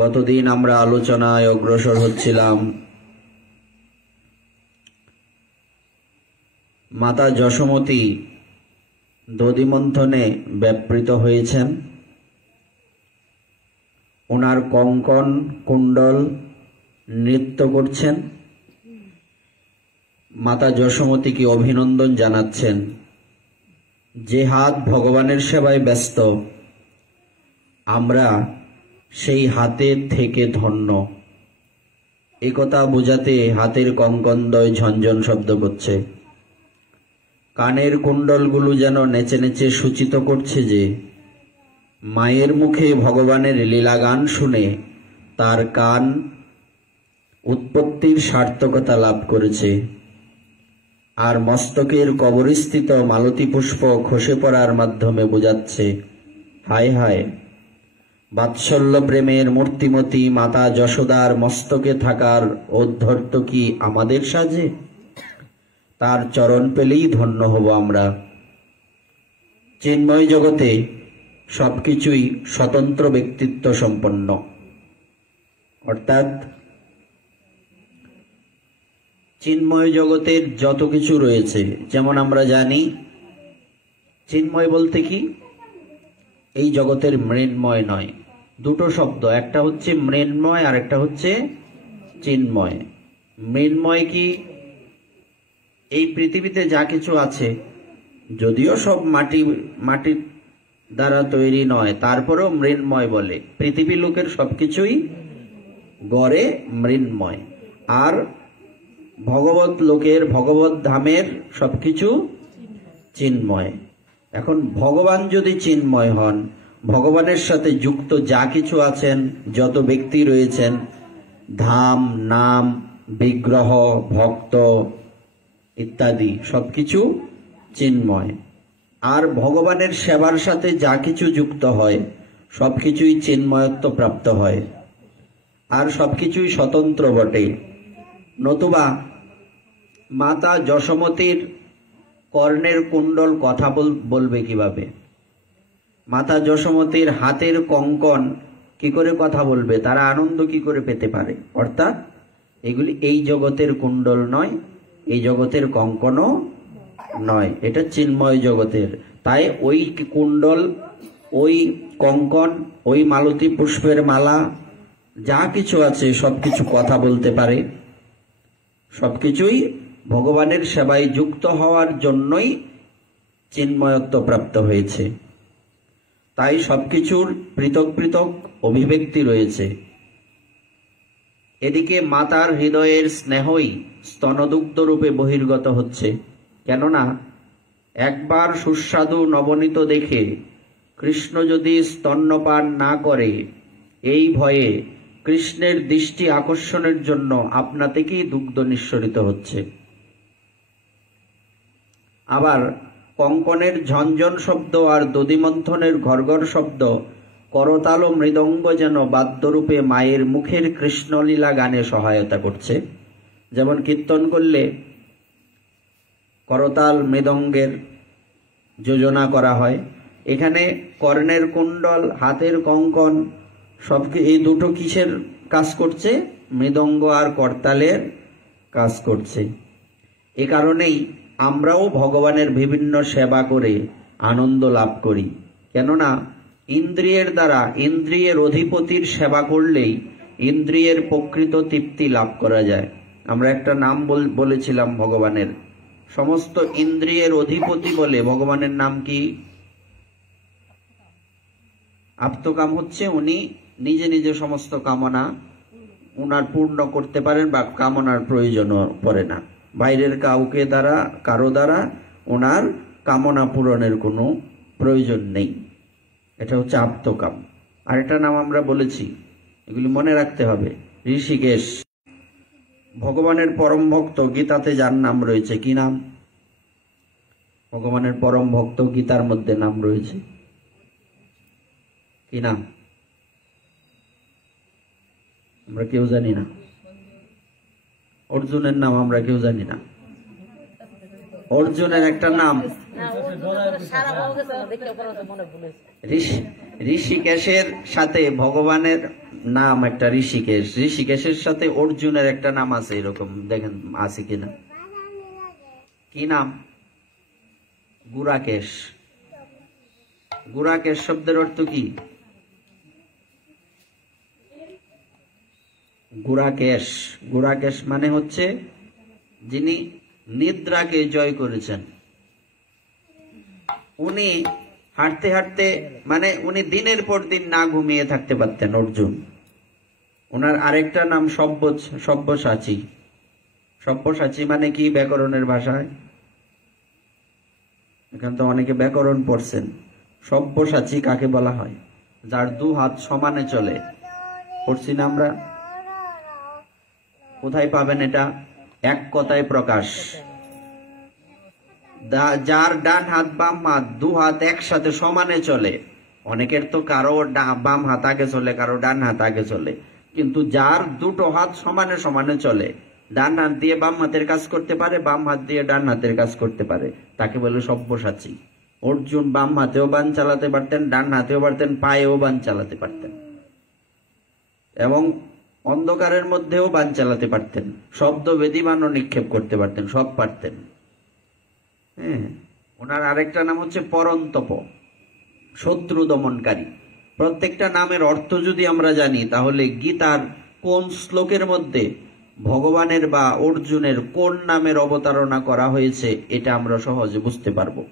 গতদিন আমরা আলোচনায় অগ্রসর হচ্ছিলাম মাতা যশোমতী দধিমন্থনে ব্যাপৃত হয়েছেন। ওনার কঙ্কন কুণ্ডল নৃত্য করছেন, মাতা যশোমতীকে অভিনন্দন জানাচ্ছেন। যে হাত ভগবানের সেবায় ব্যস্ত, আমরা সেই হাতের থেকে ধন্য। এই কথা বোঝাতে হাতের কঙ্কনদ্বয় ঝনঝন শব্দ করছে, কানের কুণ্ডলগুলো যেন নেচে নেচে সূচিত করছে যে মায়ের মুখে ভগবানের লীলাগান শুনে তার কান উৎপত্তির সার্থকতা লাভ করেছে। আর মস্তকের কবরস্থিত মালতী পুষ্প খসে পড়ার মাধ্যমে বোঝাচ্ছে, হায় হায়, বাৎসল্য প্রেমের মূর্তিমতী মাতা যশোদার মস্তকে থাকার ঔদ্ধত্য কি আমাদের সাজে? তার চরণ পেলেই ধন্য হব আমরা। চিন্ময় জগতে সবকিছুই স্বতন্ত্র ব্যক্তিত্ব সম্পন্ন, অর্থাৎ চিন্ময় জগতের যত কিছু রয়েছে, যেমন আমরা জানি চিন্ময় বলতে কি, এই জগতের মৃন্ময় নয়। দুটো শব্দ, একটা হচ্ছে মৃন্ময় আর একটা হচ্ছে চিন্ময়। মৃন্ময় কি, এই পৃথিবীতে যা কিছু আছে, যদিও সব মাটির দ্বারা তৈরি নয়, তারপরেও মৃন্ময় বলে। পৃথিবী লোকের সবকিছুই গড়ে মৃন্ময়, আর ভগবত লোকের ভগবত ধামের সবকিছু চিন্ময়। এখন ভগবান যদি চিন্ময় হন, ভগবানের সাথে যুক্ত যা কিছু আছেন, যত ব্যক্তি রয়েছেন, ধাম, নাম, বিগ্রহ, ভক্ত ইত্যাদি সবকিছু চিন্ময়। আর ভগবানের সেবার সাথে যা কিছু যুক্ত হয় সবকিছুই চিন্ময়ত্ব প্রাপ্ত হয়, আর সবকিছুই স্বতন্ত্র বটে। নতুবা মাতা যশোমতীর কর্ণের কুণ্ডল কথা বলবে কিভাবে? মাতা যশোমতীর হাতের কঙ্কন কি করে কথা বলবে? তারা আনন্দ কি করে পেতে পারে? অর্থাৎ এগুলি এই জগতের কুণ্ডল নয়, এই জগতের কঙ্কনও নয়, এটা চিন্ময় জগতের। তাই ওই কুণ্ডল, ওই কঙ্কন, ওই মালতী পুষ্পের মালা, যা কিছু আছে সবকিছু কথা বলতে পারে। সবকিছুই ভগবানের সেবায় যুক্ত হওয়ার জন্যই চিন্ময়ত্ব প্রাপ্ত হয়েছে। তাই সবকিছুর পৃথক পৃথক অভিব্যক্তি রয়েছে। এদিকে মাতার হৃদয়ের স্নেহই স্তনদুগ্ধ রূপে বহির্গত হচ্ছে। কেননা একবার সুস্বাদু নবনীত দেখে কৃষ্ণ যদি স্তন্যপান না করে, এই ভয়ে কৃষ্ণের দৃষ্টি আকর্ষণের জন্য আপনা থেকেই দুগ্ধ নিঃসরিত হচ্ছে। আবার কঙ্কনের ঝনঝন শব্দ আর দধিমন্থনের ঘরঘর শব্দ, করতাল ও মৃদঙ্গ যেন বাদ্যরূপে মায়ের মুখের কৃষ্ণলীলা গানে সহায়তা করছে। যেমন কীর্তন করলে করতাল মৃদঙ্গের যোজনা করা হয়, এখানে কর্ণের কুণ্ডল, হাতের কঙ্কন, সব এই দুটো কিসের কাজ করছে? মৃদঙ্গ আর করতালের কাজ করছে। এ কারণেই আমরাও ভগবানের বিভিন্ন সেবা করে আনন্দ লাভ করি। কেননা ইন্দ্রিয়ের দ্বারা ইন্দ্রিয়ের অধিপতির সেবা করলেই ইন্দ্রিয়ের প্রকৃত তৃপ্তি লাভ করা যায়। আমরা একটা নাম বলেছিলাম ভগবানের, সমস্ত ইন্দ্রিয়ের অধিপতি বলে ভগবানের নাম কি? আপ্তকাম হচ্ছে উনি নিজে নিজে সমস্ত কামনা উনার পূর্ণ করতে পারেন, বা কামনার প্রয়োজন পড়ে না। বাইরের কারো দ্বারা ওনার কামনা পূরণের কোনো প্রয়োজন নেই। এটা হচ্ছে আপ্তকাম। আর একটা নাম আমরা বলেছি, এগুলি মনে রাখতে হবে। ঋষিকেশ, ভগবানের পরম ভক্ত, গীতাতে যার নাম রয়েছে, কি নাম? ভগবানের পরম ভক্ত গীতার মধ্যে নাম রয়েছে, কি নাম? আমরা কেউ জানি না। অর্জুনের নাম আমরা কেউ জানি না। অর্জুনের একটা নাম ঋষিকেশের সাথে ভগবানের নাম একটা ঋষিকেশ, ঋষিকেশের সাথে অর্জুনের একটা নাম আছে, এরকম দেখেন আছে কিনা। কি নাম? গুরাকেশ। গুরাকেশ শব্দের অর্থ কি? গুরাকেশ, গুরাকেশ মানে হচ্ছে যিনি নিদ্রাকে জয় করেছেন। উনি হাঁটতে হাঁটতে, মানে উনি দিনের পর দিন না ঘুমিয়ে থাকতে পারতেন অর্জুন। ওনার আরেকটা নাম সব্যসাচী। সব্যসাচী মানে কি ব্যাকরণের ভাষায়? এখন তো অনেকে ব্যাকরণ পড়ছেন। সব্যসাচী কাকে বলা হয়? যার দু হাত সমানে চলে। পড়ছি না আমরা? কোথায় পাবেন এটা? এক কথায় প্রকাশ। যার ডান হাত বাম হাত দু হাত একসাথে সমানে চলে। অনেকের তো কারো বাম হাত আগে চলে, কারো ডান হাত আগে চলে, কিন্তু যার দুটো হাত সমানে সমানে চলে, ডান হাত দিয়ে বাম হাতের কাজ করতে পারে, বাম হাত দিয়ে ডান হাতের কাজ করতে পারে, তাকে বলে সব্যসাচী। অর্জুন বাম হাতেও বান চালাতে পারতেন, ডান হাতেও পারতেন, পায়েও বান চালাতে পারতেন, এবং অন্ধকারের মধ্যেও বান চালাতে পারতেন, শব্দভেদী বানও নিক্ষেপ করতে পারতেন, সব পারতেন। হ্যাঁ, ওনার আরেকটা নাম হচ্ছে পরন্তপ, শত্রু দমনকারী। প্রত্যেকটা নামের অর্থ যদি আমরা জানি, তাহলে গীতার কোন শ্লোকের মধ্যে ভগবানের বা অর্জুনের কোন নামের অবতারণা করা হয়েছে এটা আমরা সহজে বুঝতে পারবো,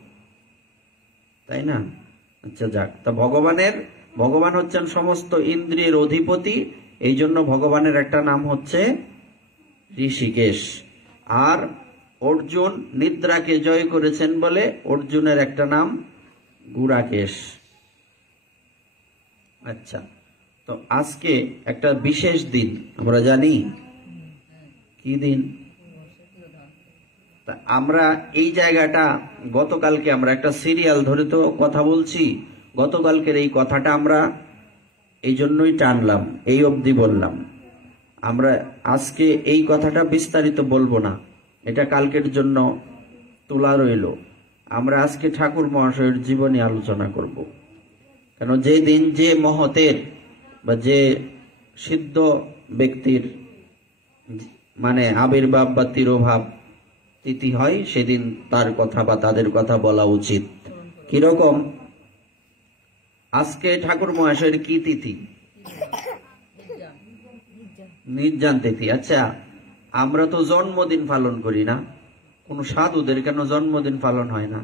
তাই না? আচ্ছা যাক, তা ভগবান হচ্ছেন সমস্ত ইন্দ্রিয়ের অধিপতি, এই জন্য ভগবানের একটা নাম হচ্ছে ঋষিকেশ। আর অর্জুন নিদ্রাকে জয় করেছেন বলে অর্জুনের একটা নাম গুরাকেশ। আচ্ছা, তো আজকে একটা বিশেষ দিন, আমরা জানি কি দিন? তা আমরা এই জায়গাটা গতকালকে আমরা একটা সিরিয়াল ধরে তো কথা বলছি, গতকালকের এই কথাটা আমরা এই জন্যই টানলাম, এই অবধি বললাম। আমরা আজকে এই কথাটা বিস্তারিত বলবো না, এটা কালকের জন্য তোলা রইল। আমরা আজকে ঠাকুর মহাশয়ের জীবনী আলোচনা করব। কেন, যে দিন যে মহতের বা যে সিদ্ধ ব্যক্তির মানে আবির্ভাব বা তিরোভাব তিথি হয়, সেদিন তার কথা বা তাদের কথা বলা উচিত। কিরকম? আজকে ঠাকুর মহাশয়ের কি তিথি? নির্জান তিথি। আচ্ছা, আমরা তো জন্মদিন পালন করি না, কোন সাধুদের কেন জন্মদিন পালন হয় না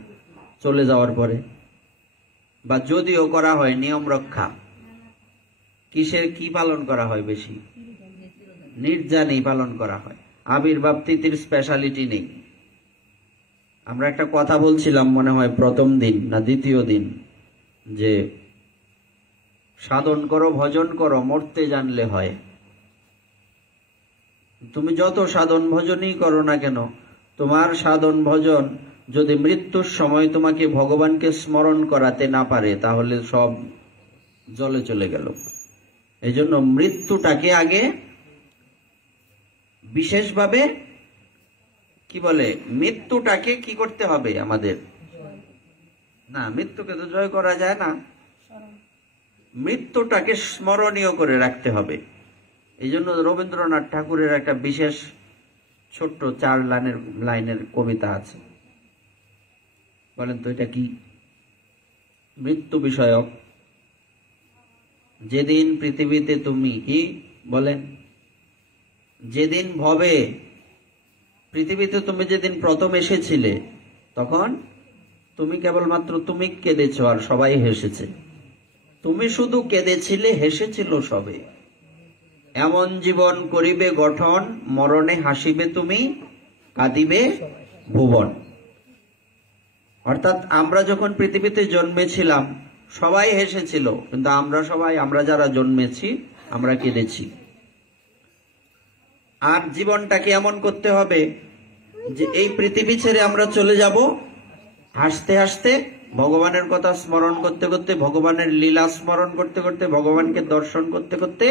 চলে যাওয়ার পরে? বা যদিও করা হয় নিয়ম রক্ষা, কিসের কি পালন করা হয় বেশি? নির্জানই পালন করা হয়। আবির্ভাব তিথির স্পেশালিটি নেই। আমরা একটা কথা বলছিলাম মনে হয় প্রথম দিন না দ্বিতীয় দিন, যে সাধন করো ভজন করো মরতে জানলে হয়। তুমি যত সাধন ভজনই করো না কেন, তোমার সাধন ভজন যদি মৃত্যুর সময় তোমাকে ভগবানকে স্মরণ করাতে না পারে, তাহলে সব জলে চলে গেল। এই জন্য মৃত্যুটাকে আগে বিশেষভাবে কি বলে, মৃত্যুটাকে কি করতে হবে আমাদের? না, মৃত্যুকে তো জয় করা যায় না, মৃত্যুটাকে স্মরণীয় করে রাখতে হবে। এই জন্য রবীন্দ্রনাথ ঠাকুরের একটা বিশেষ ছোট্ট 4 লাইনের কবিতা আছে। বলেন তো এটা কি? মৃত্যু বিষয়ক। যেদিন পৃথিবীতে তুমি, কি বলেন, যেদিন ভবে পৃথিবীতে তুমি যেদিন প্রথম এসেছিলে, তখন তুমি কেবলমাত্র তুমি কেঁদেছ আর সবাই হেসেছে। তুমি শুধু কেঁদেছিলে, হেসেছিল সবে। এমন জীবন করিবে গঠন, মরণে হাসিবে তুমি, কাঁদিবে ভুবন। অর্থাৎ আমরা যখন পৃথিবীতে জন্মেছিলাম সবাই হেসেছিল, কিন্তু আমরা যারা জন্মেছি আমরা কেঁদেছি। আর জীবনটাকে এমন করতে হবে যে এই পৃথিবী ছেড়ে আমরা চলে যাব হাসতে হাসতে, ভগবানের কথা স্মরণ করতে করতে, ভগবানের লীলা স্মরণ করতে করতে, ভগবানকে দর্শন করতে করতে।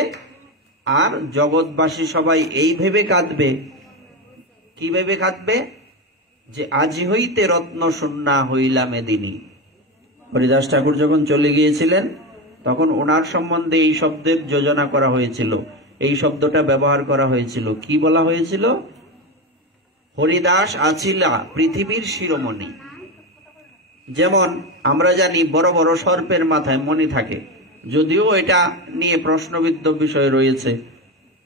আর জগৎবাসী সবাই এই ভেবে কাঁদবে। কি ভেবে কাঁদবে? যে আজি হইতে রত্ন শূন্যা হইলাম এদিনই। হরিদাস ঠাকুর যখন চলে গিয়েছিলেন, তখন ওনার সম্বন্ধে এই শব্দের যোজনা করা হয়েছিল, এই শব্দটা ব্যবহার করা হয়েছিল। কি বলা হয়েছিল? হরিদাস আছিলা পৃথিবীর শিরোমণি। যেমন আমরা জানি বড় বড় সর্পের মাথায় মণি থাকে, যদিও এটা নিয়ে প্রশ্নবিদ্ধ বিষয় রয়েছে,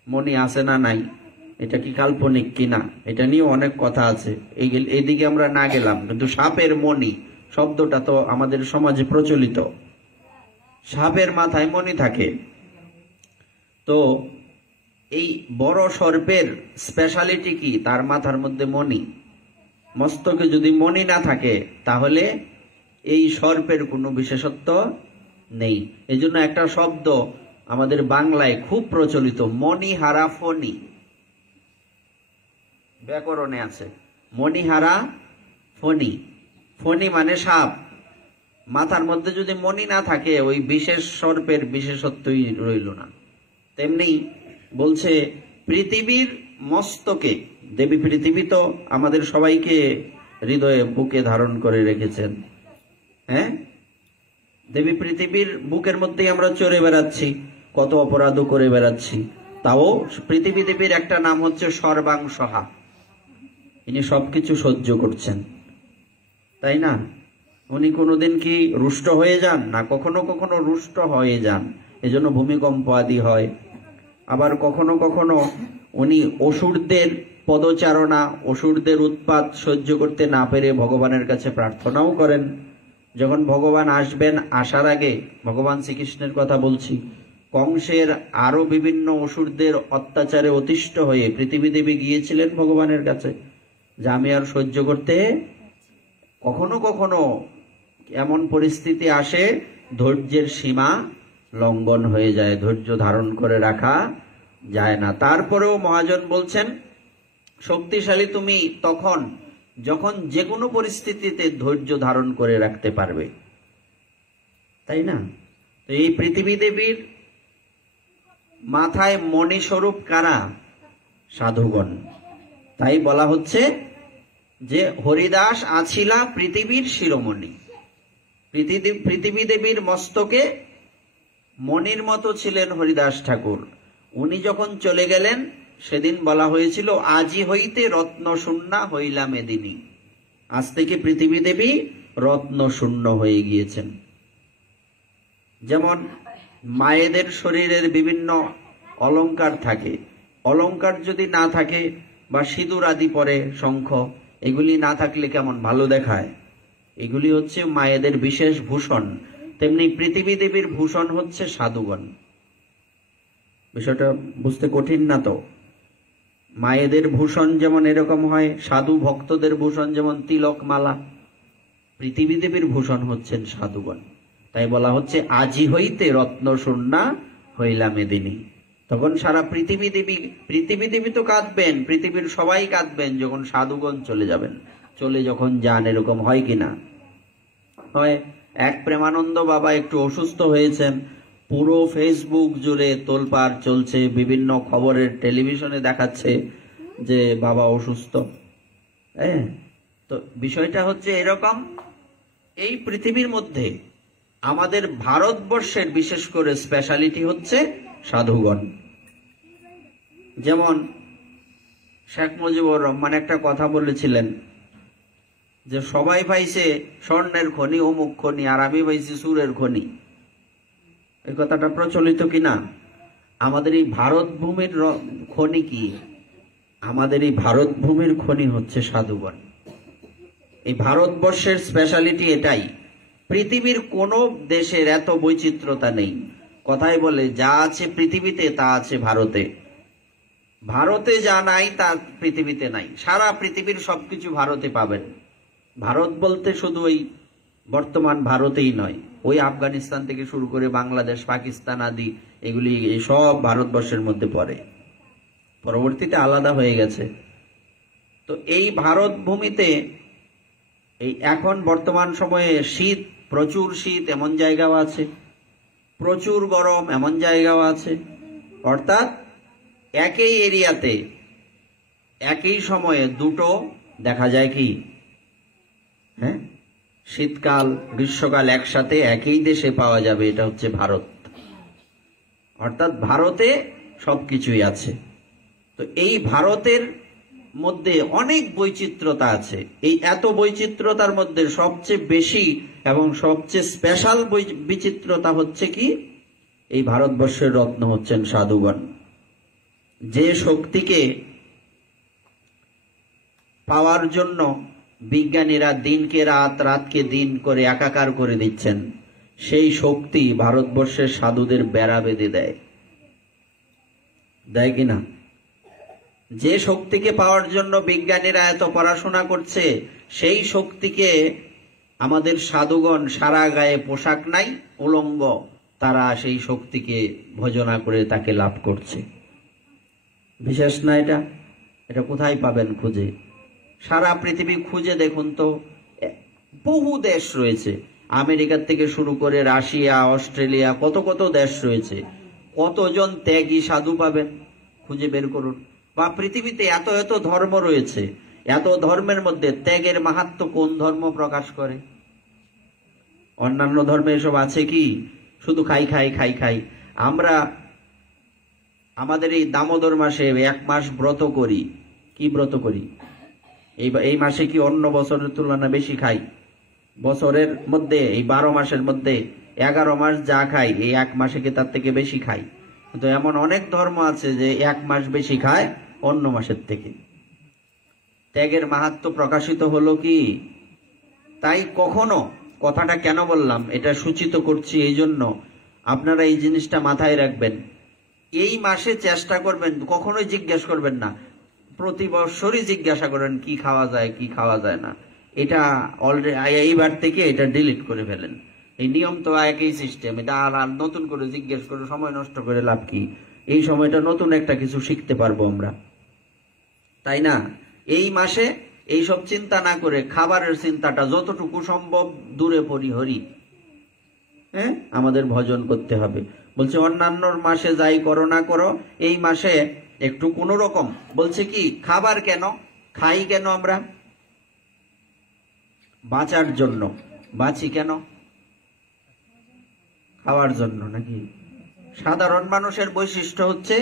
মণি আছে না নাই, এটা কি কাল্পনিক কিনা, এটা নিয়ে অনেক কথা আছে, এইদিকে আমরা না গেলাম। কিন্তু সাপের মণি শব্দটা তো আমাদের সমাজে প্রচলিত, সাপের মাথায় মণি থাকে। তো এই বড় সর্পের স্পেশালিটি কি? তার মাথার মধ্যে মণি। মস্তকে যদি মণি না থাকে তাহলে এই সর্পের কোনো বিশেষত্ব নেই। এই জন্য একটা শব্দ আমাদের বাংলায় খুব প্রচলিত, মণিহারা ফণি, ব্যাকরণে আছে মণিহারা ফণি। ফণি মানে সাপ, মাথার মধ্যে যদি মণি না থাকে ওই বিশেষ সর্পের বিশেষত্বই রইল না। তেমনি বলছে পৃথিবীর মস্তকে, দেবী পৃথিবী তো আমাদের সবাইকে হৃদয়ে বুকে ধারণ করে রেখেছেন। হ্যাঁ, দেবী পৃথিবীর বুকের মধ্যেই আমরা চড়ে বেড়াচ্ছি, কত অপরাধও করে বেড়াচ্ছি, তাও পৃথিবী দেবীর একটা নাম হচ্ছে সর্বাংশহা, ইনি সবকিছু সহ্য করছেন, তাই না? উনি কোনোদিন কি রুষ্ট হয়ে যান না? কখনো কখনো রুষ্ট হয়ে যান, এজন্য ভূমিকম্প আদি হয়। আবার কখনো কখনো উনি অসুরদের পদচারণা, অসুরদের উৎপাত সহ্য করতে না পেরে ভগবানের কাছে প্রার্থনাও করেন। যখন ভগবান আসবেন, আসার আগে ভগবান শ্রীকৃষ্ণের কথা বলছি, কংসের আরো বিভিন্ন অসুরদের অত্যাচারে অতিষ্ঠ হয়ে পৃথিবী দেবী গিয়েছিলেন ভগবানের কাছে যে আমি আর সহ্য করতে। কখনো কখনো এমন পরিস্থিতি আসে ধৈর্যের সীমা লঙ্ঘন হয়ে যায়, ধৈর্য ধারণ করে রাখা যায় না। তারপরেও মহাজন বলছেন শক্তিশালী তুমি তখন যখন যে কোনো পরিস্থিতিতে ধৈর্য ধারণ করে রাখতে পারবে, তাই না? তো এই পৃথিবী দেবীর মাথায় মণিস্বরূপ কারা? সাধুগণ। তাই বলা হচ্ছে যে হরিদাস আছিলা পৃথিবীর শিরোমণি। পৃথিবী দেবীর মস্তকে মণির মতো ছিলেন হরিদাস ঠাকুর। উনি যখন চলে গেলেন সেদিন বলা হয়েছিল আজি হইতে রত্ন শূন্যা হইলা মেদিনী। আজ থেকে পৃথিবী দেবী রত্ন শূন্য হয়ে গিয়েছেন। যেমন মায়েদের শরীরের বিভিন্ন অলংকার থাকে, অলংকার যদি না থাকে বা সিঁদুর আদি পরে, শঙ্খ, এগুলি না থাকলে কেমন ভালো দেখায়, এগুলি হচ্ছে মায়েদের বিশেষ ভূষণ। তেমনি পৃথিবী দেবীর ভূষণ হচ্ছে সাধুগণ। বিষয়টা বুঝতে কঠিন না তো? মায়েদের ভূষণ যেমন এরকম হয়, সাধু ভক্তদের ভূষণ যেমন তিলক মালা, পৃথিবী দেবীর ভূষণ হচ্ছেন সাধুগণ। তাই বলা হচ্ছে আজি হইতে রত্ন শূন্যা হইলা মেদিনী। তখন সারা পৃথিবী দেবী তো কাঁদবেন, পৃথিবীর সবাই কাঁদবেন যখন সাধুগণ চলে যাবেন। চলে যখন যান, এরকম হয় কিনা? হয়। এক প্রেমানন্দ বাবা একটু অসুস্থ হয়েছেন, পুরো ফেসবুক জুড়ে তোলপাড় চলছে, বিভিন্ন খবরের টেলিভিশনে দেখাচ্ছে যে বাবা অসুস্থ। হ্যাঁ, তো বিষয়টা হচ্ছে এরকম, এই পৃথিবীর মধ্যে আমাদের ভারতবর্ষের বিশেষ করে স্পেশালিটি হচ্ছে সাধুগণ। যেমন শেখ মুজিবুর রহমান একটা কথা বলেছিলেন যে সবাই পাইছে স্বর্ণের খনি, অমুক খনি, আর আমি পাইছি সুরের খনি। এই কথাটা প্রচলিত কিনা? আমাদের এই ভারত ভূমির খনি কি? আমাদের এই ভারত ভূমির খনি হচ্ছে সাধুগণ। এই ভারতবর্ষের স্পেশালিটি এটাই। পৃথিবীর কোন দেশের এত বৈচিত্র্যতা নেই। কথায় বলে যা আছে পৃথিবীতে তা আছে ভারতে, ভারতে যা নাই তা পৃথিবীতে নাই। সারা পৃথিবীর সবকিছু ভারতে পাবেন। ভারত বলতে শুধু ওই বর্তমান ভারতেই নয়, ওই আফগানিস্তান থেকে শুরু করে বাংলাদেশ, পাকিস্তান আদি, এগুলি সব ভারতবর্ষের মধ্যে পড়ে, পরবর্তীতে আলাদা হয়ে গেছে। তো এই ভারত ভূমিতে এই এখন বর্তমান সময়ে শীত, প্রচুর শীত এমন জায়গাও আছে, প্রচুর গরম এমন জায়গাও আছে। অর্থাৎ একই এরিয়াতে একই সময়ে দুটো দেখা যায় কি? হ্যাঁ, শীতকাল গ্রীষ্মকাল একসাথে একই দেশে পাওয়া যাবে, এটা হচ্ছে ভারত। অর্থাৎ ভারতে সবকিছুই আছে। তো এই ভারতের মধ্যে অনেক বৈচিত্র্যতা আছে। এই এত বৈচিত্র্যতার মধ্যে সবচেয়ে বেশি এবং সবচেয়ে স্পেশাল বিচিত্রতা হচ্ছে কি, এই ভারতবর্ষের রত্ন হচ্ছেন সাধুগণ। যে শক্তিকে পাওয়ার জন্য বিজ্ঞানীরা দিনকে রাত, রাতকে দিন করে একাকার করে দিচ্ছেন, সেই শক্তি ভারতবর্ষের সাধুদের বেড়া বেঁধে দেয়, দেয় কিনা? যে শক্তিকে পাওয়ার জন্য বিজ্ঞানীরা এত পড়াশোনা করছে, সেই শক্তিকে আমাদের সাধুগণ সারা গায়ে পোশাক নাই, উলঙ্গ, তারা সেই শক্তিকে ভজনা করে তাকে লাভ করছে। বিশেষ না এটা? এটা কোথায় পাবেন খুঁজে? সারা পৃথিবী খুঁজে দেখুন তো, বহু দেশ রয়েছে, আমেরিকা থেকে শুরু করে রাশিয়া, অস্ট্রেলিয়া, কত কত দেশ রয়েছে। কতজন ত্যাগী সাধু পাবেন? খুঁজে বের করুন। বা পৃথিবীতে এত এত ধর্ম রয়েছে, এত ধর্মের মধ্যে ত্যাগের মাহাত্ম্য কোন ধর্ম প্রকাশ করে? অন্যান্য ধর্মে এসব আছে কি? শুধু খাই খাই খাই খাই। আমরা আমাদের এই দামোদর মাসে 1 মাস ব্রত করি। কি ব্রত করি? এই মাসে কি অন্য বছরের তুলনায় বেশি খাই? বছরের মধ্যে এই 12 মাসের মধ্যে 11 মাস যা খাই, এই 1 মাসে কি তার থেকে বেশি খাই? কিন্তু এমন অনেক ধর্ম আছে যে 1 মাস বেশি খায় অন্য মাসের থেকে। ত্যাগের মাহাত্ম্য প্রকাশিত হলো কি? তাই কখনো, কথাটা কেন বললাম, এটা সূচিত করছি এই জন্য, আপনারা এই জিনিসটা মাথায় রাখবেন। এই মাসে চেষ্টা করবেন, কখনোই জিজ্ঞেস করবেন না, প্রতি বছরই জিজ্ঞাসা করেন কি খাওয়া যায় কি খাওয়া যায় না। এটা অলরেডি এইবার থেকে এটা ডিলিট করে ফেলেন। এই নিয়ম তো একই সিস্টেম, এটা আর নতুন করে জিজ্ঞেস করে সময় নষ্ট করে লাভ কি? এই সময়টা নতুন একটা কিছু শিখতে পারবো আমরা, তাই না? এই মাসে এইসব চিন্তা না করে খাবারের চিন্তাটা যতটুকু সম্ভব দূরে পরিহরি, হ্যাঁ, আমাদের ভজন করতে হবে। বলছে অন্যান্য মাসে যাই করো না করো, এই মাসে একটু কোন রকম। বলছে কি, খাবার কেন খাই, কেন আমরা? বাঁচার জন্য। বাঁচি কেন? খাওয়ার জন্য নাকি? সাধারণ মানুষের বৈশিষ্ট্য হচ্ছে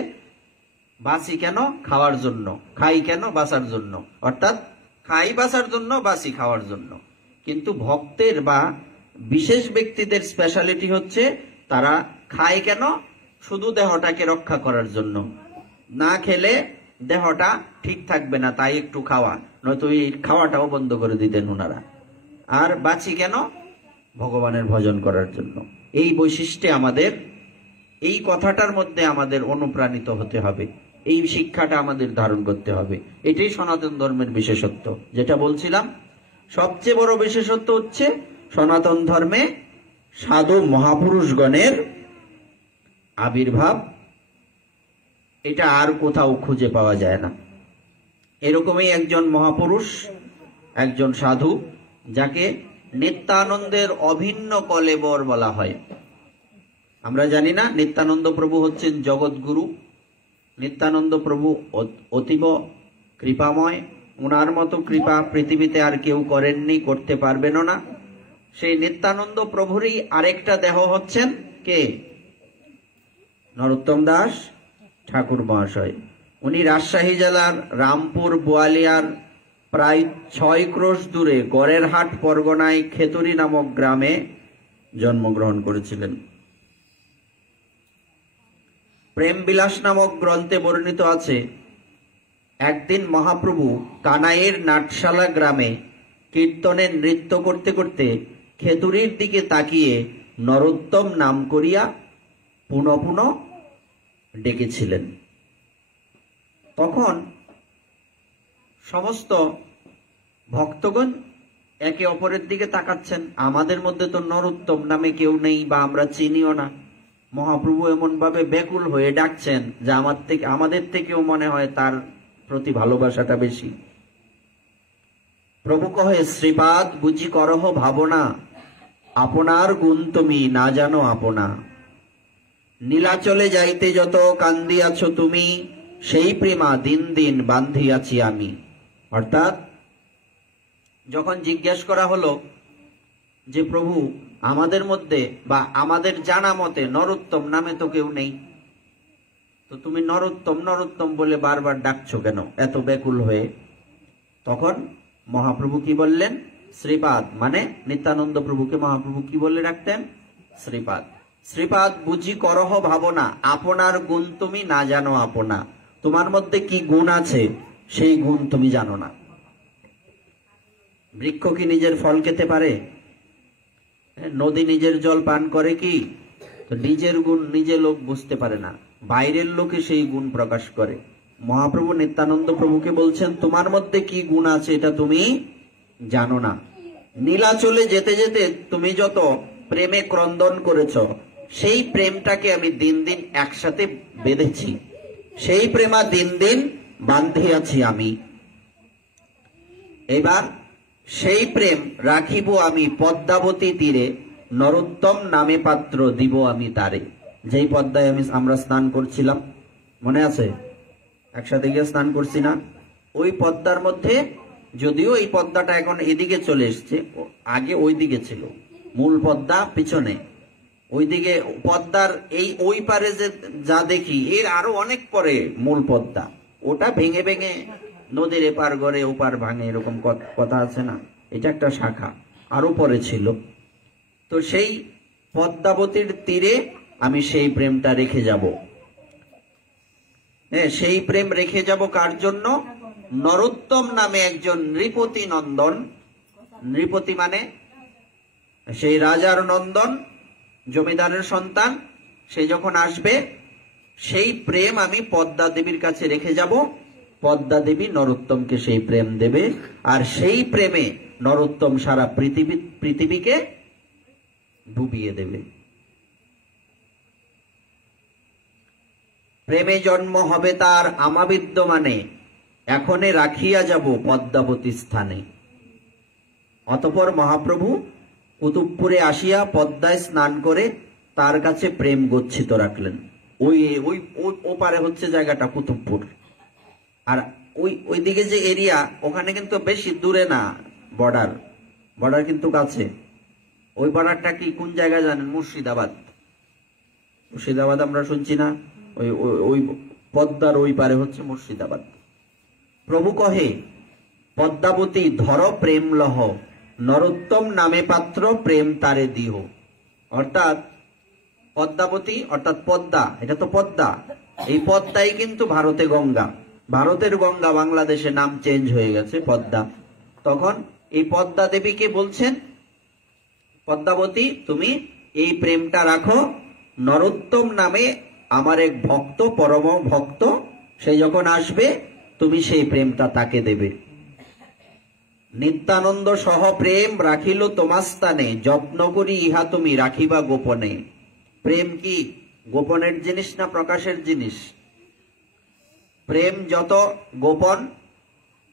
বাঁচি কেন? খাওয়ার জন্য। খাই কেন? বাঁচার জন্য। অর্থাৎ খাই বাঁচার জন্য, বাঁচি খাওয়ার জন্য। কিন্তু ভক্তের বা বিশেষ ব্যক্তিদের স্পেশালিটি হচ্ছে তারা খায় কেন? শুধু দেহটাকে রক্ষা করার জন্য। না খেলে দেহটা ঠিক থাকবে না, তাই একটু খাওয়া, নয়তো এই খাওয়াটাও বন্ধ করে দিতেন ওনারা। আর বাঁচি কেন? ভগবানের ভজন করার জন্য। এই বৈশিষ্ট্যে আমাদের, এই কথাটার মধ্যে আমাদের অনুপ্রাণিত হতে হবে, এই শিক্ষাটা আমাদের ধারণ করতে হবে। এটাই সনাতন ধর্মের বিশেষত্ব। যেটা বলছিলাম, সবচেয়ে বড় বিশেষত্ব হচ্ছে সনাতন ধর্মে সাধু মহাপুরুষগণের আবির্ভাব। এটা আর কোথাও খুঁজে পাওয়া যায় না। এরকমই একজন মহাপুরুষ, একজন সাধু, যাকে নিত্যানন্দের অভিন্ন কলেবর বলা হয়। আমরা জানি না, নিত্যানন্দ প্রভু হচ্ছেন জগৎগুরু। নিত্যানন্দ প্রভু অতীব কৃপাময়। ওনার মতো কৃপা পৃথিবীতে আর কেউ করেননি, করতে পারবেনও না। সেই নিত্যানন্দ প্রভুরই আরেকটা দেহ হচ্ছেন কে? নরোত্তম দাস ঠাকুর মহাশয়। উনি রাজশাহী জেলার রামপুর বোয়ালিয়ার প্রায় 6 ক্রোশ দূরে গড়েরহাট পরগনায় খেতড়ি নামক গ্রামে জন্মগ্রহণ করেছিলেন। প্রেম বিলাস নামক গ্রন্থে বর্ণিত আছে, একদিন মহাপ্রভু কানাইয়ের নাটশালা গ্রামে কীর্তনে নৃত্য করতে করতে খেতুরির দিকে তাকিয়ে নরোত্তম নাম করিয়া পুনঃ পুনঃ ডেকেছিলেন। তখন সমস্ত ভক্তগণ একে অপরের দিকে তাকাচ্ছেন। আমাদের মধ্যে তো নরোত্তম নামে কেউ নেই, বা আমরা চিনিও না। মহাপ্রভু এমন ভাবে ব্যাকুল হয়ে ডাকছেন যে আমাদের থেকেও মনে হয় তার প্রতি ভালোবাসাটা বেশি। প্রভু কহে, শ্রীপাদ বুঝি করহ ভাবনা, আপনার গুণ তুমি না জানো আপনা। নীলাচলে যাইতে যত কান্দিয়াছ তুমি, সেই প্রেমা দিন দিন বান্ধিয়াছি আমি। অর্থাৎ যখন জিজ্ঞেস করা হলো যে প্রভু আমাদের মধ্যে বা আমাদের জানা মতে নরোত্তম নামে তো কেউ নেই, তো তুমি নরোত্তম নরোত্তম বলে বারবার ডাকছো কেন এত ব্যাকুল হয়ে? তখন মহাপ্রভু কি বললেন? শ্রীপাদ, মানে নিত্যানন্দ প্রভুকে মহাপ্রভু কি বলে ডাকতেন? শ্রীপাদ। শ্রীপাদ বুঝি করহ ভাবনা, আপনার গুণ তুমি না জানো আপনা। তোমার মধ্যে কি গুণ আছে সেই গুণ তুমি জানো না। বৃক্ষ কি নিজের ফল খেতে পারে? নদী নিজের জল পান করে কি? তো নিজের গুণ নিজে লোক বুঝতে পারে না, বাইরের লোকে সেই গুণ প্রকাশ করে। মহাপ্রভু নিত্যানন্দ প্রভুকে বলছেন তোমার মধ্যে কি গুণ আছে এটা তুমি জানো না। নীলাচলে যেতে যেতে তুমি যত প্রেমে ক্রন্দন করেছ, সেই প্রেমটাকে আমি দিন দিন একসাথে বেঁধেছি, সেই প্রেমা দিন দিন বান্ধিয়াছি আমি। এবার সেই প্রেম রাখিব আমি পদ্মাবতী তীরে, নরোত্তম নামে পাত্র দিব আমি তারে। যেই পদ্মায় আমরা স্নান করছিলাম, মনে আছে? একসাথে গিয়ে স্নান করছি না? ওই পদ্মার মধ্যে, যদিও এই পদ্মাটা এখন এদিকে চলে এসছে, আগে ওই দিকে ছিল মূল পদ্মা, পিছনে ওইদিকে পদ্মার এই ওই পারে যে যা দেখি এর আরো অনেক পরে মূল পদ্মা, ওটা ভেঙে ভেঙে নদীর এপার গড়ে ওপার ভাঙে, এরকম কথা আছে না? এটা একটা শাখা, আরো পরে ছিল। তো সেই পদ্মাবতীর তীরে আমি সেই প্রেমটা রেখে যাব। সেই প্রেম রেখে যাব কার জন্য? নরোত্তম নামে একজন নৃপতি নন্দন। নৃপতি মানে সেই রাজার নন্দন, জমিদারের সন্তান। সে যখন আসবে সেই প্রেম আমি পদ্মা দেবীর কাছে রেখে যাব। পদ্মা দেবী নরোত্তমকে সেই প্রেম দেবে, আর সেই প্রেমে নরোত্তম সারা পৃথিবীকে ডুবিয়ে দেবে। প্রেমে জন্ম হবে তার আমাবিদ্যমানে, এখনে রাখিয়া যাব পদ্মাবতী স্থানে। অতঃপর মহাপ্রভু কুতুবপুরে আসিয়া পদ্মায় স্নান করে তার কাছে প্রেম গচ্ছিত রাখলেন। ওই ওই ওপারে হচ্ছে জায়গাটা কুতুবপুর, আর ওই দিকে যে এরিয়া, ওখানে কিন্তু বেশি দূরে না, বর্ডার কিন্তু কাছে। ওই বর্ডারটা কি কোন জায়গা জানেন? মুর্শিদাবাদ। মুর্শিদাবাদ আমরা শুনছি না? ওই পদ্মার ওই পারে হচ্ছে মুর্শিদাবাদ। প্রভু কহে পদ্মাবতী ধর প্রেম লহ, নরোত্তম নামে পাত্র প্রেম তারে দিহ। অর্থাৎ পদ্মাবতী অর্থাৎ পদ্মা, এটা তো পদ্মা, এই পদ্মাই কিন্তু ভারতে গঙ্গা। ভারতের গঙ্গা বাংলাদেশে নাম চেঞ্জ হয়ে গেছে পদ্মা। তখন এই পদ্মা দেবীকে বলছেন, পদ্মাবতী তুমি এই প্রেমটা রাখো, নরোত্তম নামে আমার এক ভক্ত, পরম ভক্ত, সে যখন আসবে তুমি সেই প্রেমটা তাকে দেবে। নিত্যানন্দ সহ প্রেম রাখিল তোমার স্থানে, যত্ন করি ইহা তুমি রাখিবা গোপনে। প্রেম কি গোপনের জিনিস না প্রকাশের জিনিস? প্রেম যত গোপন,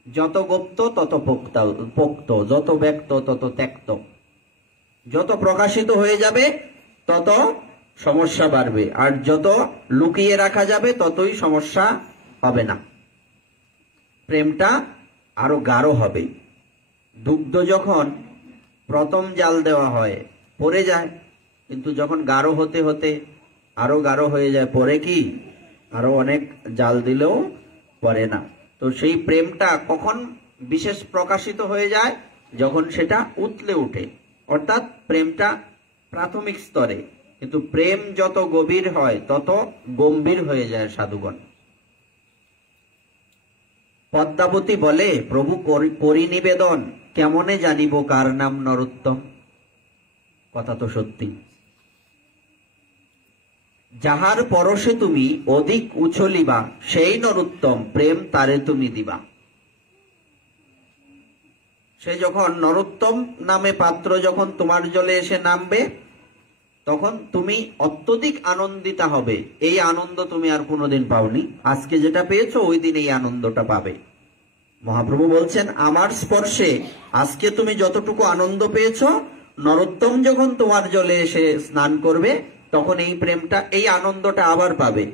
যত গুপ্ত তত পোক্ত, যত ব্যক্ত তত ত্যক্ত। যত প্রকাশিত হয়ে যাবে তত সমস্যা বাড়বে, আর যত লুকিয়ে রাখা যাবে ততই সমস্যা হবে না, প্রেমটা আরো গাঢ় হবে। দুগ্ধ যখন প্রথম জাল দেওয়া হয় পড়ে যায়, কিন্তু যখন গাঢ় হতে হতে আরো গাঢ় হয়ে যায়, পরে কি আরো অনেক জাল দিলেও পড়ে না। তো সেই প্রেমটা কখন বিশেষ প্রকাশিত হয়ে যায়? যখন সেটা উতলে উঠে, অর্থাৎ প্রেমটা প্রাথমিক স্তরে। কিন্তু প্রেম যত গভীর হয় তত গম্ভীর হয়ে যায় সাধুগণ। পদ্মাবতী বলে, প্রভু করি নিবেদন, কেমনে জানিব কার নাম নরোত্তম। কথা তো সত্যি। যাহার পরশে তুমি অধিক উছলিবা, সেই নরোত্তম প্রেম তারে তুমি দিবা। সে যখন নরোত্তম নামে পাত্র যখন তোমার জলে এসে নামবে, তখন তুমি অত্যধিক আনন্দিতা হবে। এই আনন্দ তুমি আর কোনোদিন পাওনি, আজকে যেটা পেয়েছো ওই দিন এই আনন্দটা পাবে। মহাপ্রভু বলছেন, আমার স্পর্শে আজকে তুমি যতটুকু আনন্দ পেয়েছো, নরোত্তম যখন তোমার জলে এসে স্নান করবে তখন এই প্রেমটা, এই আনন্দটা আবার পাবে।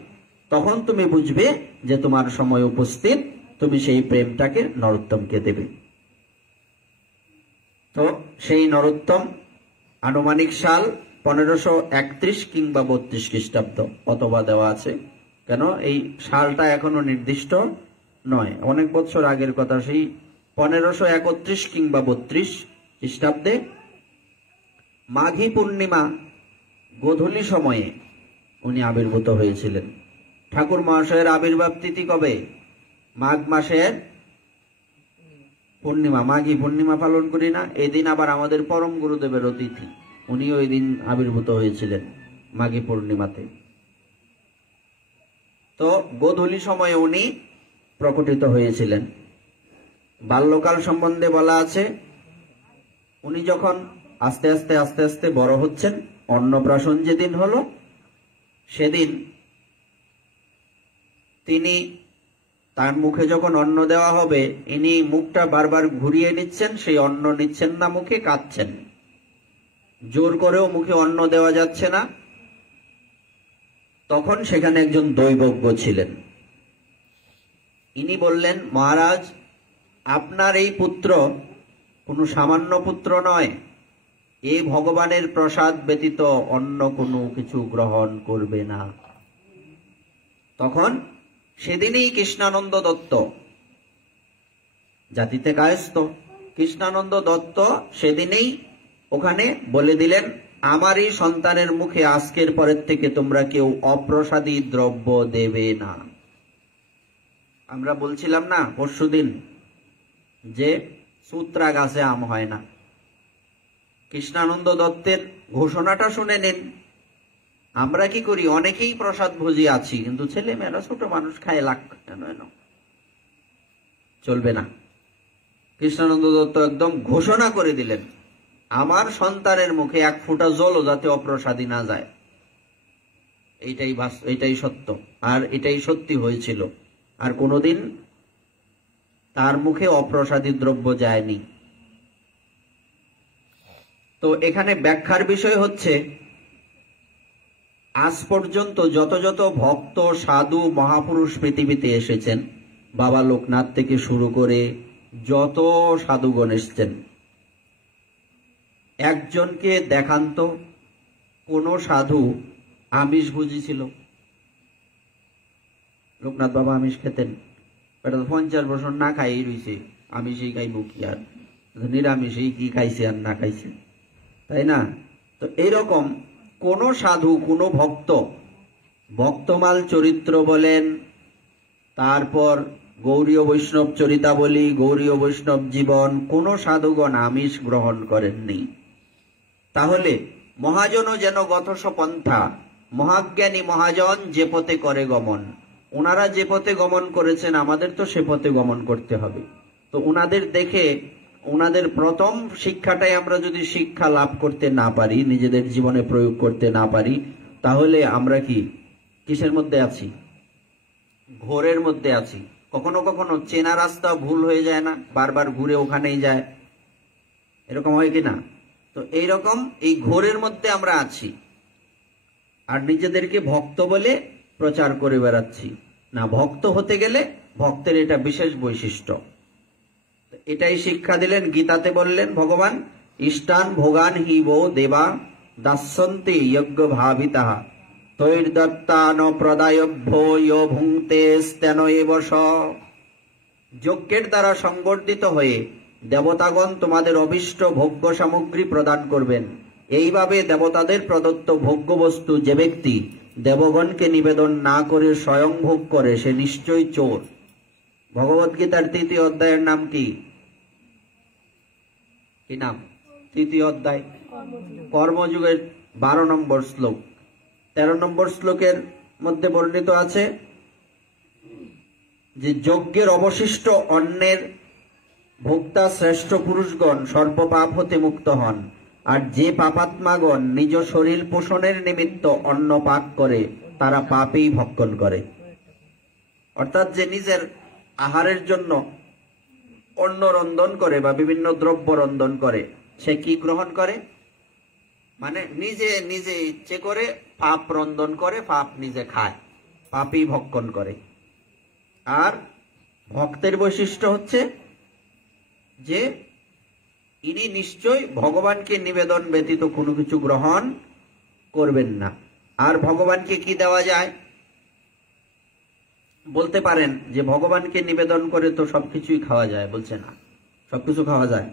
তখন তুমি বুঝবে যে তোমার সময় উপস্থিত, তুমি সেই প্রেমটাকে নরোত্তমকে দেবে। তো সেই নরোত্তম আনুমানিক সাল 1531 কিংবা 32 খ্রিস্টাব্দ অথবা দেওয়া আছে। কেন এই সালটা এখনো নির্দিষ্ট নয়, অনেক বছর আগের কথা। সেই 1531 কিংবা 32 খ্রিস্টাব্দে মাঘী পূর্ণিমা গোধূলি সময়ে উনি আবির্ভূত হয়েছিলেন। ঠাকুর মহাশয়ের আবির্ভাব তিথি কবে? মাঘ মাসের পূর্ণিমা, মাঘী পূর্ণিমা পালন করি না, এদিন আবার আমাদের পরম গুরুদেবের তিথি। উনি ওই দিন আবির্ভূত হয়েছিলেন মাঘী পূর্ণিমাতে। তো গোধূলি সময়ে উনি প্রকটিত হয়েছিলেন। বাল্যকাল সম্বন্ধে বলা আছে, উনি যখন আস্তে আস্তে আস্তে আস্তে বড় হচ্ছেন, অন্নপ্রাশন যেদিন হলো সেদিন তিনি তার মুখে যখন অন্ন দেওয়া হবে, ইনি মুখটা বারবার ঘুরিয়ে নিচ্ছেন, সেই অন্ন নিচ্ছেন না, মুখে কাঁদছেন। জোর করেও মুখে অন্ন দেওয়া যাচ্ছে না। তখন সেখানে একজন দৈবজ্ঞ ছিলেন। ইনি বললেন, মহারাজ, আপনার এই পুত্র কোনো সামান্য পুত্র নয়, এই ভগবানের প্রসাদ ব্যতীত অন্য কোনো কিছু গ্রহণ করবে না। তখন সেদিনই কৃষ্ণানন্দ দত্ত, জাতিতে কায়স্থ কৃষ্ণানন্দ দত্ত, সেদিনেই ওখানে বলে দিলেন, আমারই সন্তানের মুখে আজকের পরের থেকে তোমরা কেউ অপ্রসাদী দ্রব্য দেবে না। আমরা বলছিলাম না পরশুদিন যে সূত্রা গাছে আম হয় না। কৃষ্ণানন্দ দত্তের ঘোষণাটা শুনে নিন। আমরা কি করি, অনেকেই প্রসাদ ভোজি আছি, কিন্তু ছেলে মেয়েরা ছোট মানুষ খায়, লাখ চলবে না। কৃষ্ণানন্দ দত্ত একদম ঘোষণা করে দিলেন, আমার সন্তানের মুখে এক ফোঁটা জলও যাতে অপ্রসাদী না যায়। এইটাই সত্য, আর এটাই সত্যি হয়েছিল। আর কোনোদিন তার মুখে অপ্রসাদী দ্রব্য যায়নি। তো এখানে ব্যাখ্যার বিষয় হচ্ছে, আজ পর্যন্ত যত যত ভক্ত সাধু মহাপুরুষ পৃথিবীতে এসেছেন, বাবা লোকনাথ থেকে শুরু করে যত সাধুগণ এসছেন, একজনকে দেখান্ত কোন সাধু আমিষ ভুজি ছিল? লোকনাথ বাবা আমিষ খেতেন, এটা তো 50 বছর না খাই রয়েছে, আমিষই খাইব কি, আর নিরামিষই কি খাইছে আর না খাইছে, তাই না? তো এইরকম কোন সাধু, কোন ভক্ত, ভক্তমাল চরিত্র বলেন, তারপর গৌরীয় বৈষ্ণব চরিতাবলী, গৌরীয় বৈষ্ণব জীবন, কোন সাধুগণ আমিষ গ্রহণ করেননি। তাহলে মহাজন যেন গতস পন্থা, মহাজ্ঞানী মহাজন যে পথে করে গমন। ওনারা যে পথে গমন করেছেন, আমাদের তো সে পথে গমন করতে হবে। তো ওনাদের দেখে, ওনাদের প্রথম শিক্ষাটাই আমরা যদি শিক্ষা লাভ করতে না পারি, নিজেদের জীবনে প্রয়োগ করতে না পারি, তাহলে আমরা কি কিসের মধ্যে আছি? ঘোরের মধ্যে আছি। কখনো কখনো চেনা রাস্তা ভুল হয়ে যায় না, বারবার ঘুরে ওখানেই যায়, এরকম হয় কিনা? তো এইরকম এই ঘোরের মধ্যে আমরা আছি, আর নিজেদেরকে ভক্ত বলে প্রচার করে বেড়াচ্ছি না। ভক্ত হতে গেলে ভক্তের এটা বিশেষ বৈশিষ্ট্য। এটাই শিক্ষা দিলেন, গীতাতে বললেন ভগবান, ইষ্টান ভোগান হিব দেবা দাস্যন্তে যজ্ঞ ভাবিতা তৈর্দত্তান প্রদায়ভ্যো ভুঙ্ক্তে স্তেন এব স। যজ্ঞের দ্বারা সংবর্ধিত হয়ে দেবতাগণ তোমাদের অভিষ্ট ভোগ্য সামগ্রী প্রদান করবেন। এইভাবে দেবতাদের প্রদত্ত ভোগ্য বস্তু যে ব্যক্তি দেবগণকে নিবেদন না করে স্বয়ং ভোগ করে, সে নিশ্চয়ই চোর। ভগবদ্গীতার 3য় অধ্যায়ের নাম কি? কি নাম? 3য় অধ্যায়, কর্মযুগের 12 নম্বর শ্লোক। 13 নম্বর শ্লোকের মধ্যে বর্ণিত আছে যে যজ্ঞের অবশিষ্ট অন্নের ভোক্তা শ্রেষ্ঠ পুরুষগণ সর্বপাপ হতে মুক্ত হন, আর যে পাপাত্মাগণ নিজ শরীর পোষণের নিমিত্ত অন্ন পাক করে, তারা পাপেই ভক্ষণ করে। অর্থাৎ যে নিজের আহারের জন্য অন্ন রন্ধন করে বা বিভিন্ন দ্রব্য রন্ধন করে, সে কি গ্রহণ করে? মানে নিজে নিজে ইচ্ছে করে পাপ রন্ধন করে, পাপ নিজে খায়, পাপই ভক্ষণ করে। আর ভক্তের বৈশিষ্ট্য হচ্ছে যে ইনি নিশ্চয় ভগবানকে নিবেদন ব্যতীত কোনো কিছু গ্রহণ করবেন না। আর ভগবানকে কি দেওয়া যায়? বলতে পারেন যে ভগবানকে নিবেদন করে তো সবকিছুই খাওয়া যায়, বলছে না, সবকিছু খাওয়া যায়।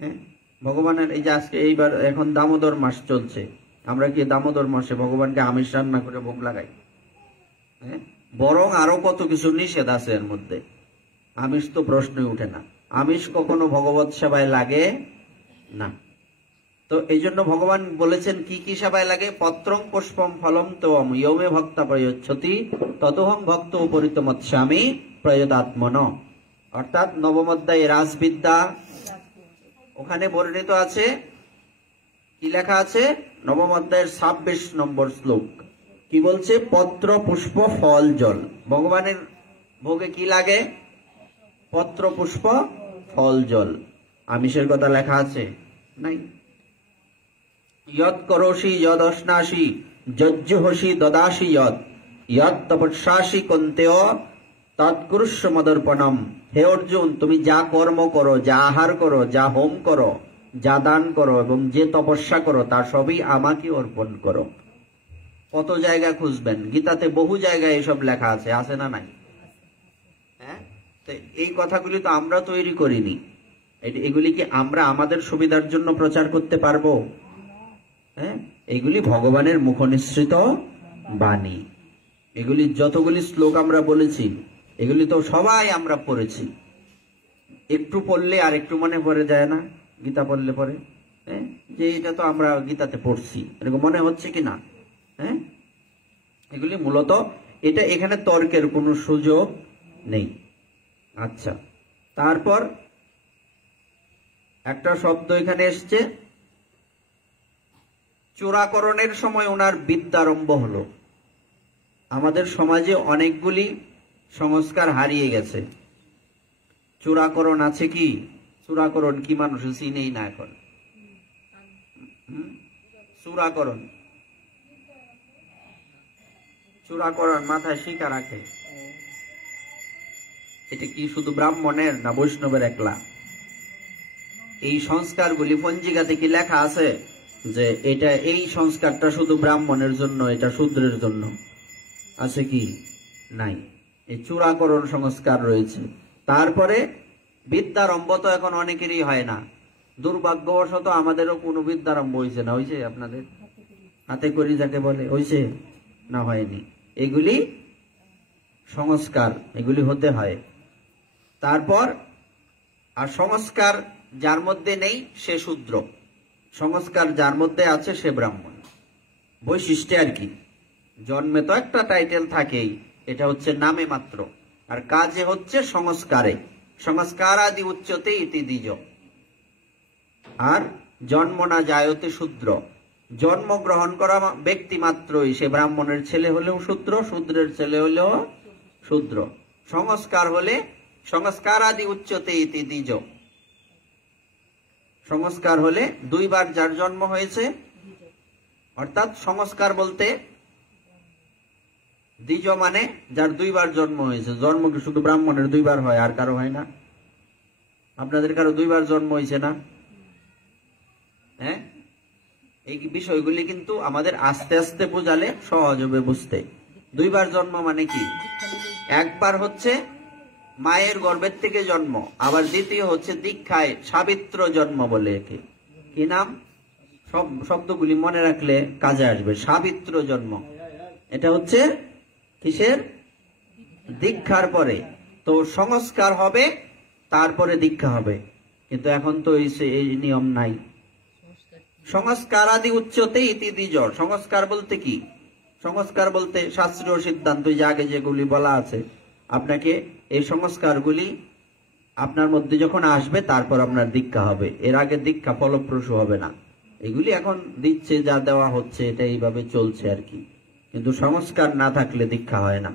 হ্যাঁ, ভগবানের এই যে আজকে এইবার এখন দামোদর মাস চলছে, আমরা কি দামোদর মাসে ভগবানকে আমিষ রান্না করে ভোগ লাগাই? হ্যাঁ, বরং আরো কত কিছু নিষেধ আছে এর মধ্যে। আমিষ তো প্রশ্নই উঠে না, আমিষ কখনো ভগবত সেবায় লাগে না। তো এই জন্য ভগবান বলেছেন কি কি সেবায় লাগে? পত্রং পুষ্পম ফলম তম ইয়মে ভক্তা প্রয়োচ্ছতি ততহং ভক্ত উপরিতমৎস্বামী প্রয়তাত্মন। অর্থাৎ নবম অধ্যায়ে রাসবিদ্যা, ওখানে বর্ণিত আছে, কি লেখা আছে? নবম অধ্যায়ের 26 নম্বর শ্লোক কি বলছে? পত্র পুষ্প ফল জল। ভগবানের ভোগে কি লাগে? পত্র পুষ্প ফল জল। আমিষের কথা লেখা আছে? নাই। ইয়ৎ করোষি যদ অশ্নাসি যজ্জুহসি দদাসি যৎ ইয়ৎ তপস্যাসি কন্তেয় তৎকুরুষ্য মদর্পণম। হে অর্জুন, তুমি যা কর্ম করো, যা আহার করো, যা হোম করো, যা দান করো এবং যে তপস্যা করো, তার সবই আমাকে অর্পণ করো। কত জায়গা খুঁজবেন, গীতাতে বহু জায়গায় এসব লেখা আছে, আছে না নাই? হ্যাঁ, তো এই কথাগুলি তো আমরা তৈরি করিনি। এগুলি কি আমরা আমাদের সুবিধার জন্য প্রচার করতে পারবো? হ্যাঁ, এগুলি ভগবানের মুখনিসৃত বাণী। এগুলি যতগুলি শ্লোক আমরা বলেছি, এগুলি তো সবাই আমরা পড়েছি। একটু পড়লে আর একটু মনে পড়ে যায় না? গীতা পড়লে পরে হ্যাঁ, যে এটা তো আমরা গীতাতে পড়ছি, এরকম মনে হচ্ছে কি না? হ্যাঁ, এগুলি মূলত এটা, এখানে তর্কের কোনো সুযোগ নেই। আচ্ছা, তারপর একটা শব্দ এখানে এসছে, চোরাকরণের সময় ওনার বিদ্যারম্ভ হলো। আমাদের সমাজে অনেকগুলি সংস্কার হারিয়ে গেছে। চোরাকরণ আছে কি? চোরাকরণ কি মানুষ চিনেই না এখন। চোরাকরণ, চোরাকরণ মাথায় শিখা রাখে। এটা কি শুধু ব্রাহ্মণের না বৈষ্ণবের একলা? এই সংস্কারগুলি পঞ্জিকাতে কি লেখা আছে যে এটা, এই সংস্কারটা শুধু ব্রাহ্মণের জন্য, এটা শূদ্রের জন্য? আছে কি? নাই। এই চূড়াকরণ সংস্কার রয়েছে। তারপরে বিদ্যারম্ভ তো এখন অনেকেরই হয় না। দুর্ভাগ্যবশত আমাদেরও কোনো বিদ্যারম্ভ হয়েছে না। হয়েছে আপনাদের? হাতে করি যাকে বলে, হয়েছে না হয়নি? এগুলি সংস্কার, এগুলি হতে হয়। তারপর আর সংস্কার যার মধ্যে নেই সে শূদ্র, সংস্কার যার মধ্যে আছে সে ব্রাহ্মণ। বৈশিষ্ট্য আর কি, জন্মে তো একটা টাইটেল থাকেই, এটা হচ্ছে নামে মাত্র, আর কাজে হচ্ছে সংস্কারে। সংস্কার আদি উচ্চতে ইতি দ্বিজ। আর জন্ম না জায়তে শূদ্র, জন্ম গ্রহণ করা ব্যক্তি মাত্রই সে ব্রাহ্মণের ছেলে হলেও শূদ্র, শূদ্রের ছেলে হলেও শূদ্র। সংস্কার হলে সংস্কার আদি উচ্চতে ইতি দ্বিজ। সংস্কার হলে দুইবার যার জন্ম হয়েছে, অর্থাৎ সংস্কার বলতে দ্বিজ মানে যার দুইবার জন্ম হয়েছে। জন্ম কি শুধু ব্রাহ্মণের দুইবার হয়, আর কারো হয় না? আপনাদের কারো দুইবার জন্ম হয়েছে না? হ্যাঁ, এই বিষয়গুলি কিন্তু আমাদের আস্তে আস্তে বোঝালে সহজ হবে বুঝতে। দুইবার জন্ম মানে কি? একবার হচ্ছে মায়ের গর্ভের থেকে জন্ম, আবার দ্বিতীয় হচ্ছে দীক্ষায় সাবিত্র জন্ম বলে। কি নাম? সব শব্দগুলি মনে রাখলে কাজে আসবে। সাবিত্র জন্ম, এটা হচ্ছে কিসের? দীক্ষার পরে। তো সংস্কার হবে, তারপরে দীক্ষা হবে, কিন্তু এখন তো এই নিয়ম নাই। সংস্কার আদি উচ্চতে ইতি দ্বিজ। সংস্কার বলতে কি? সংস্কার বলতে শাস্ত্রীয় সিদ্ধান্ত, যে আগে যেগুলি বলা আছে, আপনাকে এই সংস্কারগুলি আপনার মধ্যে যখন আসবে তারপর আপনার দীক্ষা হবে, এর আগে দীক্ষা ফলপ্রসূ হবে না। এগুলি এখন দিচ্ছে, যা দেওয়া হচ্ছে এটা এইভাবে চলছে আর কি, কিন্তু সংস্কার না থাকলে দীক্ষা হয় না।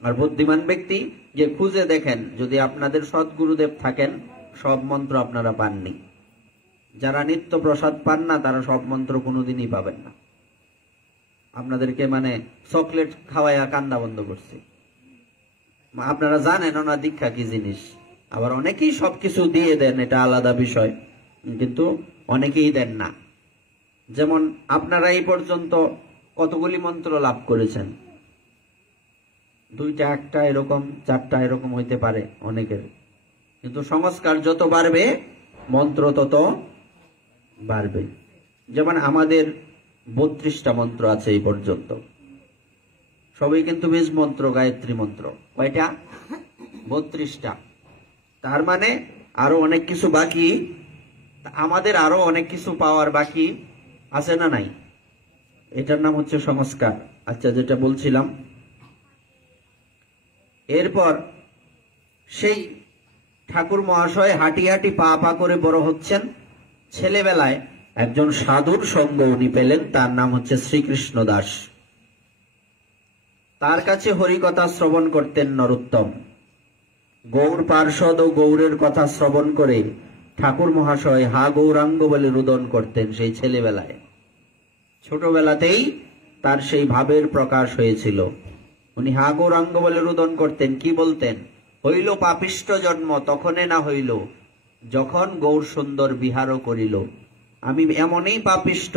আর বুদ্ধিমান ব্যক্তি যে খুঁজে দেখেন, যদি আপনাদের সদ্গুরুদেব থাকেন সব মন্ত্র আপনারা পাননি। যারা নিত্য প্রসাদ পান না তারা সব মন্ত্র কোনোদিনই পাবেন না। আপনাদেরকে মানে চকলেট খাওয়াইয়া কান্দা বন্ধ করছে। আপনারা জানেন না দীক্ষা কি জিনিস, আবার অনেকেই সবকিছু দিয়ে দেন, এটা আলাদা বিষয়, কিন্তু অনেকেই দেন না। যেমন আপনারা এই পর্যন্ত কতগুলি মন্ত্র লাভ করেছেন? 2টা, 1টা, এরকম 4টা, এরকম হইতে পারে অনেকের। কিন্তু সংস্কার যত বাড়বে মন্ত্র তত বাড়বে। যেমন আমাদের 32টা মন্ত্র আছে এই পর্যন্ত, সবই কিন্তু বীজ মন্ত্র, গায়ত্রী মন্ত্র। কয়টা? 32টা। তার মানে আরো অনেক কিছু বাকি, আমাদের আরো অনেক কিছু পাওয়ার বাকি আছে না নাই? এটার নাম হচ্ছে সংস্কার। আচ্ছা, যেটা বলছিলাম, এরপর সেই ঠাকুর মহাশয় হাঁটি হাঁটি পা পা করে বড় হচ্ছেন। ছেলেবেলায় একজন সাধুর সঙ্গ উনি পেলেন, তার নাম হচ্ছে শ্রীকৃষ্ণ দাস। তার কাছে হরিকথা শ্রবণ করতেন নরোত্তম। গৌর পার্ষদ ও গৌরের কথা শ্রবণ করে ঠাকুর মহাশয় হা গৌরাঙ্গ বলে রুদন করতেন। সেই ছেলেবেলায়, ছোটবেলাতেই তার সেই ভাবের প্রকাশ হয়েছিল। উনি হা গৌরাঙ্গ বলে রুদন করতেন। কি বলতেন? হইল পাপিষ্ট জন্ম তখনে না হইল, যখন গৌর সুন্দর বিহারও করিল। আমি এমনই পাপিষ্ট,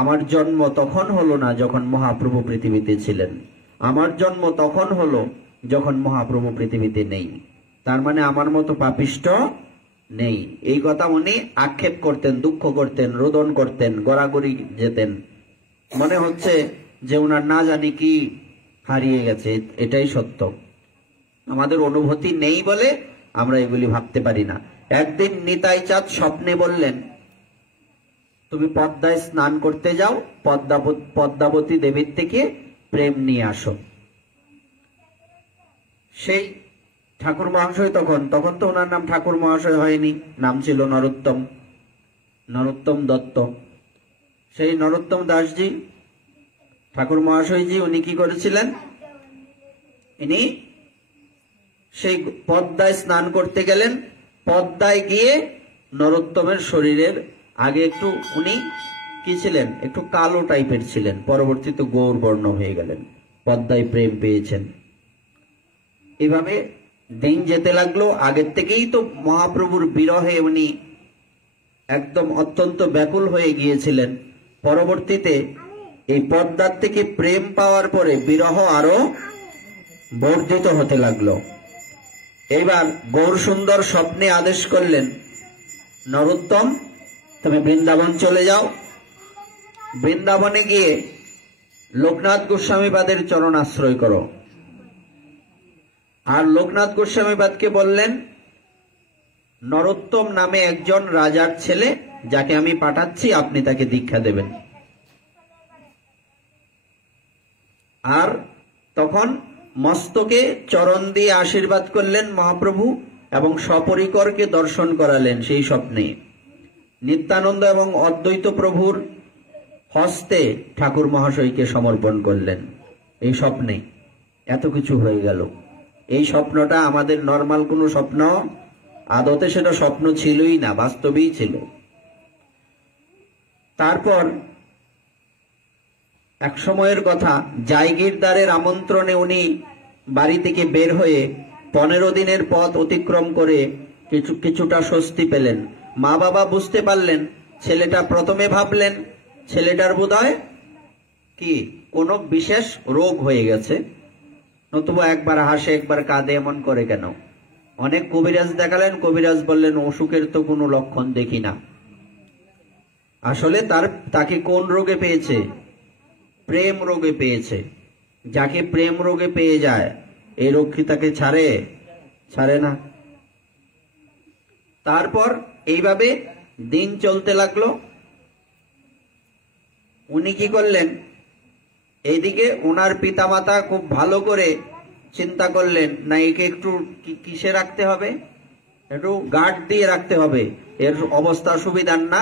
আমার জন্ম তখন হলো না যখন মহাপ্রভু পৃথিবীতে ছিলেন। আমার জন্ম তখন হলো যখন মহাপ্রভু পৃথিবীতে নেই। তার মানে আমার মতো পাপিষ্ট নেই। এই কথা উনি আক্ষেপ করতেন, দুঃখ করতেন, রোদন করতেন, গড়াগড়ি যেতেন। মনে হচ্ছে যে উনার না জানি কি হারিয়ে গেছে। এটাই সত্য। আমাদের অনুভূতি নেই বলে আমরা এগুলি ভাবতে পারি না। একদিন নিতাই চাঁদ স্বপ্নে বললেন, তুমি পদ্মায় স্নান করতে যাও, পদ্মাবতী দেবীর থেকে প্রেম নিয়ে আসো। সেই ঠাকুর মহাশয় তখন তো ওনার নাম ঠাকুর মহাশয় হয়নি, নাম ছিল নরোত্তম দত্ত। সেই নরোত্তম দাসজি, ঠাকুর মহাশয়জি, উনি কি করেছিলেন? ইনি সেই পদ্মায় স্নান করতে গেলেন। পদ্মায় গিয়ে নরোত্তমের শরীরের আগে একটু উনি কি ছিলেন? একটু কালো টাইপের ছিলেন, পরবর্তীতে গৌর বর্ণ হয়ে গেলেন। পদ্মায় প্রেম পেয়েছেন। এভাবে দিন যেতে লাগলো। আগের থেকেই তো মহাপ্রভুর বিরহে উনি একদম অত্যন্ত ব্যাকুল হয়ে গিয়েছিলেন। পরবর্তীতে এই পদ্মার থেকে প্রেম পাওয়ার পরে বিরহ আরো বর্ধিত হতে লাগলো। এবার গৌর সুন্দর স্বপ্নে আদেশ করলেন, নরোত্তম, তুমি বৃন্দাবন চলে যাও। বৃন্দাবনে গিয়ে লোকনাথ গোস্বামীপাদের চরণ আশ্রয় করো। আর লোকনাথ গোস্বামীপাদকে বললেন, নরোত্তম নামে একজন রাজার ছেলে, যাকে আমি পাঠাচ্ছি, আপনি তাকে দীক্ষা দেবেন। আর তখন মস্তকে চরণ দিয়ে আশীর্বাদ করলেন মহাপ্রভু এবং সপরিকরকে দর্শন করালেন সেই স্বপ্নে। নিত্যানন্দ এবং অদ্বৈত প্রভুর হস্তে ঠাকুর মহাশয়কে সমর্পণ করলেন এই স্বপ্নে। এত কিছু হয়ে গেল। এই স্বপ্নটা আমাদের নর্মাল কোনো স্বপ্ন, আদতে সেটা স্বপ্ন ছিলই না, বাস্তবেই ছিল। তারপর এক সময়ের কথা, জায়গিরদারের আমন্ত্রণে উনি বাড়ি থেকে বের হয়ে 15 দিনের পথ অতিক্রম করে কিছুটা স্বস্তি পেলেন। মা বাবা বুঝতে পারলেন, ছেলেটা প্রথমে ভাবলেন ছেলেটার বোধহয় কি কোনো বিশেষ রোগ হয়ে গেছে, নতুবা একবার হাসে একবার কাঁদে, এমন করে কেন? অনেক কবিরাজ দেখালেন, কবিরাজ বললেন অসুখের তো কোনো লক্ষণ দেখি না। আসলে তাকে কোন রোগে পেয়েছে? প্রেম রোগে পেয়েছে। যাকে প্রেম রোগে পেয়ে যায়, এই রোগ কি তাকে ছাড়ে না। তারপর এইভাবে দিন চলতে লাগলো। উনি কি করলেন, এইদিকে ওনার পিতামাতা খুব ভালো করে চিন্তা করলেন, না একে একটু কিসে রাখতে হবে, একটু গার্ড দিয়ে রাখতে হবে, এর অবস্থা সুবিধার না,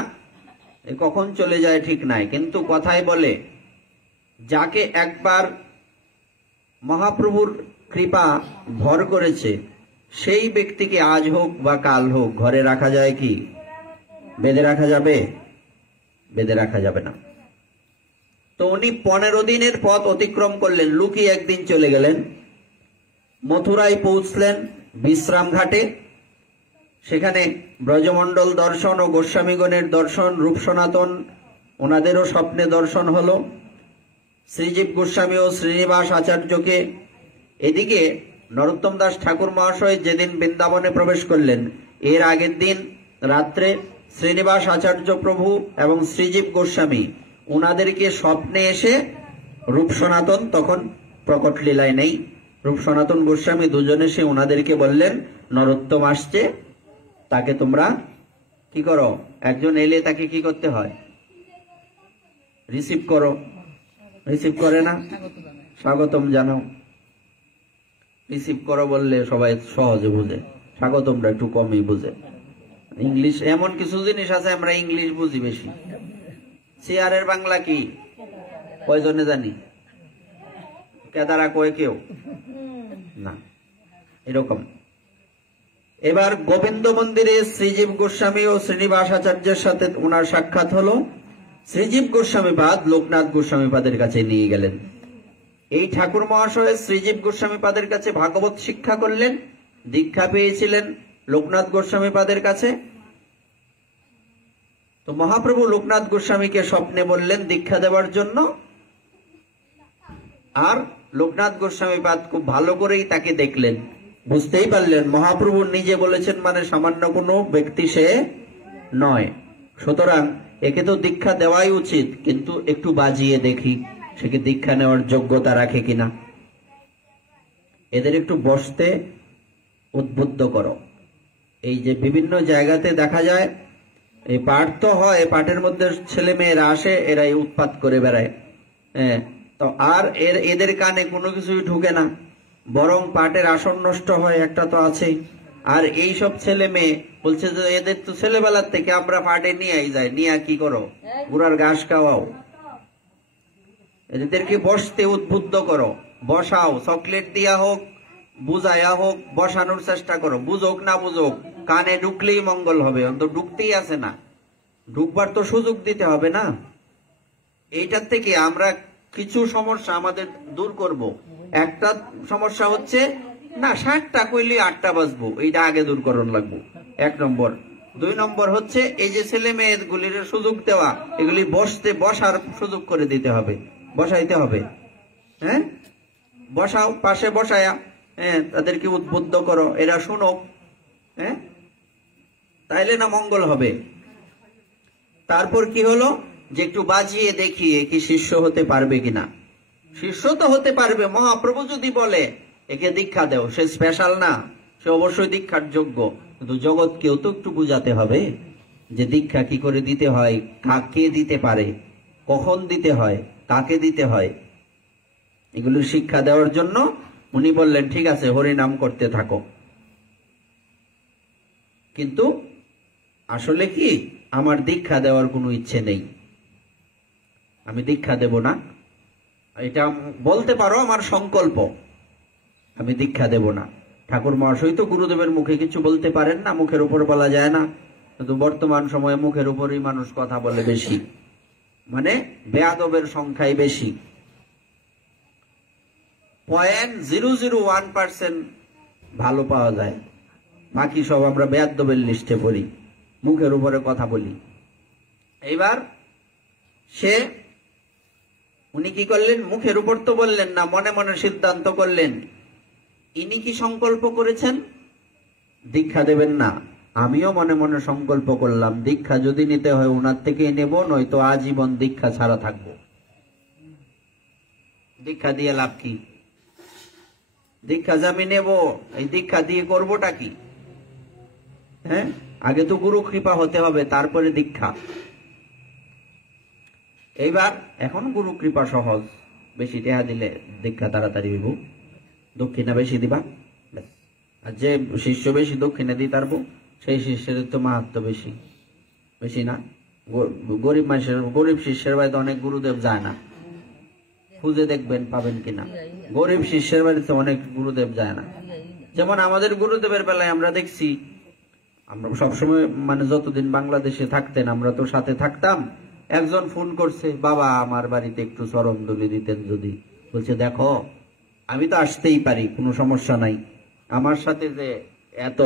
কখন চলে যায় ঠিক নাই। কিন্তু কথায় বলে, যাকে একবার মহাপ্রভুর কৃপা ভর করেছে, সেই ব্যক্তিকে আজ হোক বা কাল হোক ঘরে রাখা যায় কি? বেঁধে রাখা যাবে? বেঁধে রাখা যাবে না। তো উনি 15 দিনের পথ অতিক্রম করলেন, লুকিয়ে একদিন চলে গেলেন। মথুরায় পৌঁছলেন বিশ্রাম ঘাটে। সেখানে ব্রজমণ্ডল দর্শন ও গোস্বামীগণের দর্শন, রূপ সনাতন ওনাদেরও স্বপ্নে দর্শন হলো, শ্রীজীব গোস্বামী ও শ্রীনিবাস আচার্যকে। এদিকে নরোত্তম দাস ঠাকুর মহাশয় যেদিন বৃন্দাবনে প্রবেশ করলেন, এর আগের দিন রাত্রে শ্রীনিবাস আচার্য প্রভু এবং শ্রীজীব গোস্বামী ওনাদেরকে স্বপ্নে এসে, রূপ সনাতন তখন প্রকট লীলায় নেই, রূপ সনাতন গোস্বামী দুজনে এসে ওনাদেরকে বললেন, নরোত্তম আসছে, তাকে তোমরা কি করো, একজন এলে তাকে কি করতে হয়, রিসিভ করো। রিসিভ করে না, স্বাগতম জানাও। রিসিভ করো বললে সবাই সহজে বুঝে, স্বাগতমটা একটু কমই বুঝে। ইংলিশ এমন কিছু জিনিস আছে আমরা ইংলিশ বুঝি বেশি। চেয়ারের বাংলা কি কয়জনে জানি? কেদারা কয় কেউ না, এরকম। এবার গোবিন্দ মন্দিরে শ্রীজীব গোস্বামী ও শ্রীনিবাস আচার্যের সাথে ওনার সাক্ষাৎ হলো। শ্রীজীব গোস্বামীপাদ লোকনাথ গোস্বামীপাদের কাছে নিয়ে গেলেন। এই ঠাকুর মহাশয় শ্রীজীব গোস্বামীপাদের কাছে ভাগবত শিক্ষা করলেন, দীক্ষা পেয়েছিলেন লোকনাথ গোস্বামীপাদের কাছে। তো মহাপ্রভু লোকনাথ গোস্বামীকে স্বপ্নে বললেন দীক্ষা দেওয়ার জন্য, আর লোকনাথ গোস্বামীপাদ খুব ভালো করেই তাকে দেখলেন, বুঝতেই পারলেন মহাপ্রভু নিজে বলেছেন মানে সামান্য কোনো ব্যক্তি সে নয়, সুতরাং একে তো দীক্ষা দেওয়াই উচিত, কিন্তু একটু বাজিয়ে দেখি সে কি দীক্ষা নেওয়ার যোগ্যতা রাখে কিনা। এদের একটু বসতে উদ্বুদ্ধ করো। এই যে বিভিন্ন জায়গাতে দেখা যায় এই পাঠ তো হয়, পাঠের মধ্যে ছেলে মেয়েরা আসে, এরাই উৎপাত করে বেড়ায়, তো আর এদের কানে কোনো কিছুই ঢুকে না, বরং পাঠের আসন নষ্ট হয়, একটা তো আছেই। আর এই সব ছেলে মেয়ে বলছে যে এদের তো ছেলেবেলার থেকে আমরা পাঠে নিয়ে যাই, নিয়ে কি করো, গুড়ার ঘাস খাওয়াও। এদেরকে বসতে উদ্বুদ্ধ করো, বসাও, চকলেট দিয়া হোক, বুঝাইয়া হোক, বসানোর চেষ্টা করো, বুঝোক না বুঝোক, কানে ঢুকলেই মঙ্গল হবে। অন্তত ঢুকতেই আছে না, ঢুকবার তো সুযোগ দিতে হবে না। এইটার থেকে আমরা কিছু সমস্যা আমাদের দূর করব। একটা সমস্যা হচ্ছে না 60টা কইলে 8টা বাজবো, এইটা আগে দূর করণ লাগবো, 1 নম্বর। 2 নম্বর হচ্ছে এই যে ছেলে মেয়েগুলির সুযোগ দেওয়া, এগুলি বসার সুযোগ করে দিতে হবে, বসাইতে হবে। হ্যাঁ, বসাও, পাশে বসায়া তাদেরকে উদ্বুদ্ধ করো, এরা শুনুক, তাইলে না মঙ্গল হবে। তারপর কি হলো যে একটু বাজিয়ে দেখিয়ে কি শিষ্য হতে পারবে কিনা। শিষ্য তো হতে পারবে, মহাপ্রভু যদি বলে একে দীক্ষা দেও, সে স্পেশাল না, সে অবশ্যই দীক্ষার যোগ্য, কিন্তু জগৎকেও তো একটু বুঝাতে হবে যে দীক্ষা কি করে দিতে হয়, কাকে দিতে পারে, কখন দিতে হয়, কাকে দিতে হয়, এগুলো শিক্ষা দেওয়ার জন্য উনি বললেন ঠিক আছে হরিনাম করতে থাকো। কিন্তু আসলে কি আমার দীক্ষা দেওয়ার কোনো ইচ্ছে নেই, আমি দীক্ষা দেব না, এটা বলতে পারো আমার সংকল্প, আমি দীক্ষা দেব না। ঠাকুর মহাশয় তো গুরুদেবের মুখে কিছু বলতে পারেন না, মুখের উপর বলা যায় না, কিন্তু বর্তমান সময়ে মুখের উপরই মানুষ কথা বলে বেশি, মানে বেয়াদবের সংখ্যাই বেশি। 0.001% ভালো পাওয়া যায়, বাকি সব আমরা বেয়াদবের লিস্টে পড়ি, মুখের উপরে কথা বলি। এইবার উনি কি করলেন, মুখের উপর তো বললেন না, মনে মনে সিদ্ধান্ত করলেন। ইনি কি সংকল্প করেছেন দীক্ষা দেবেন না, আমিও মনে মনে সংকল্প করলাম দীক্ষা যদি নিতে হয় ওনার থেকেই নেব, নয়তো আজীবন দীক্ষা ছাড়া থাকবো। দীক্ষা দিয়ে লাভ কি, দীক্ষা যে আমি নেব, এই দীক্ষা দিয়ে করবোটা কি? আগে তো গুরু কৃপা হতে হবে, তারপরে দীক্ষা। এইবার এখন গুরু কৃপা সহজ, বেশি টেহা দিলে দীক্ষা তাড়াতাড়ি হইব, দক্ষিণা বেশি দিবা, আর যে শিষ্য বেশি দক্ষিণা দিতে পারবো সেই শিষ্যের তো মাহাত্ম বেশি, বেশি না। গরিব মানুষের, গরিব শিষ্যের বাড়িতে অনেক গুরুদেব যায় না, খুঁজে দেখবেন পাবেন কিনা, গরিব শিষ্যের বাড়িতে অনেক গুরুদেব যায় না। যেমন আমাদের গুরুদেবের বেলায় আমরা দেখছি, আমরা সবসময় মানে যতদিন বাংলাদেশে থাকতেন আমরা তো সাথে থাকতাম, একজন ফোন করছে, বাবা আমার বাড়িতে একটু চরণ ধুলি দিতেন যদি। বলছে দেখো আমি তো আসতেই পারি, কোনো সমস্যা নাই, আমার সাথে যে এত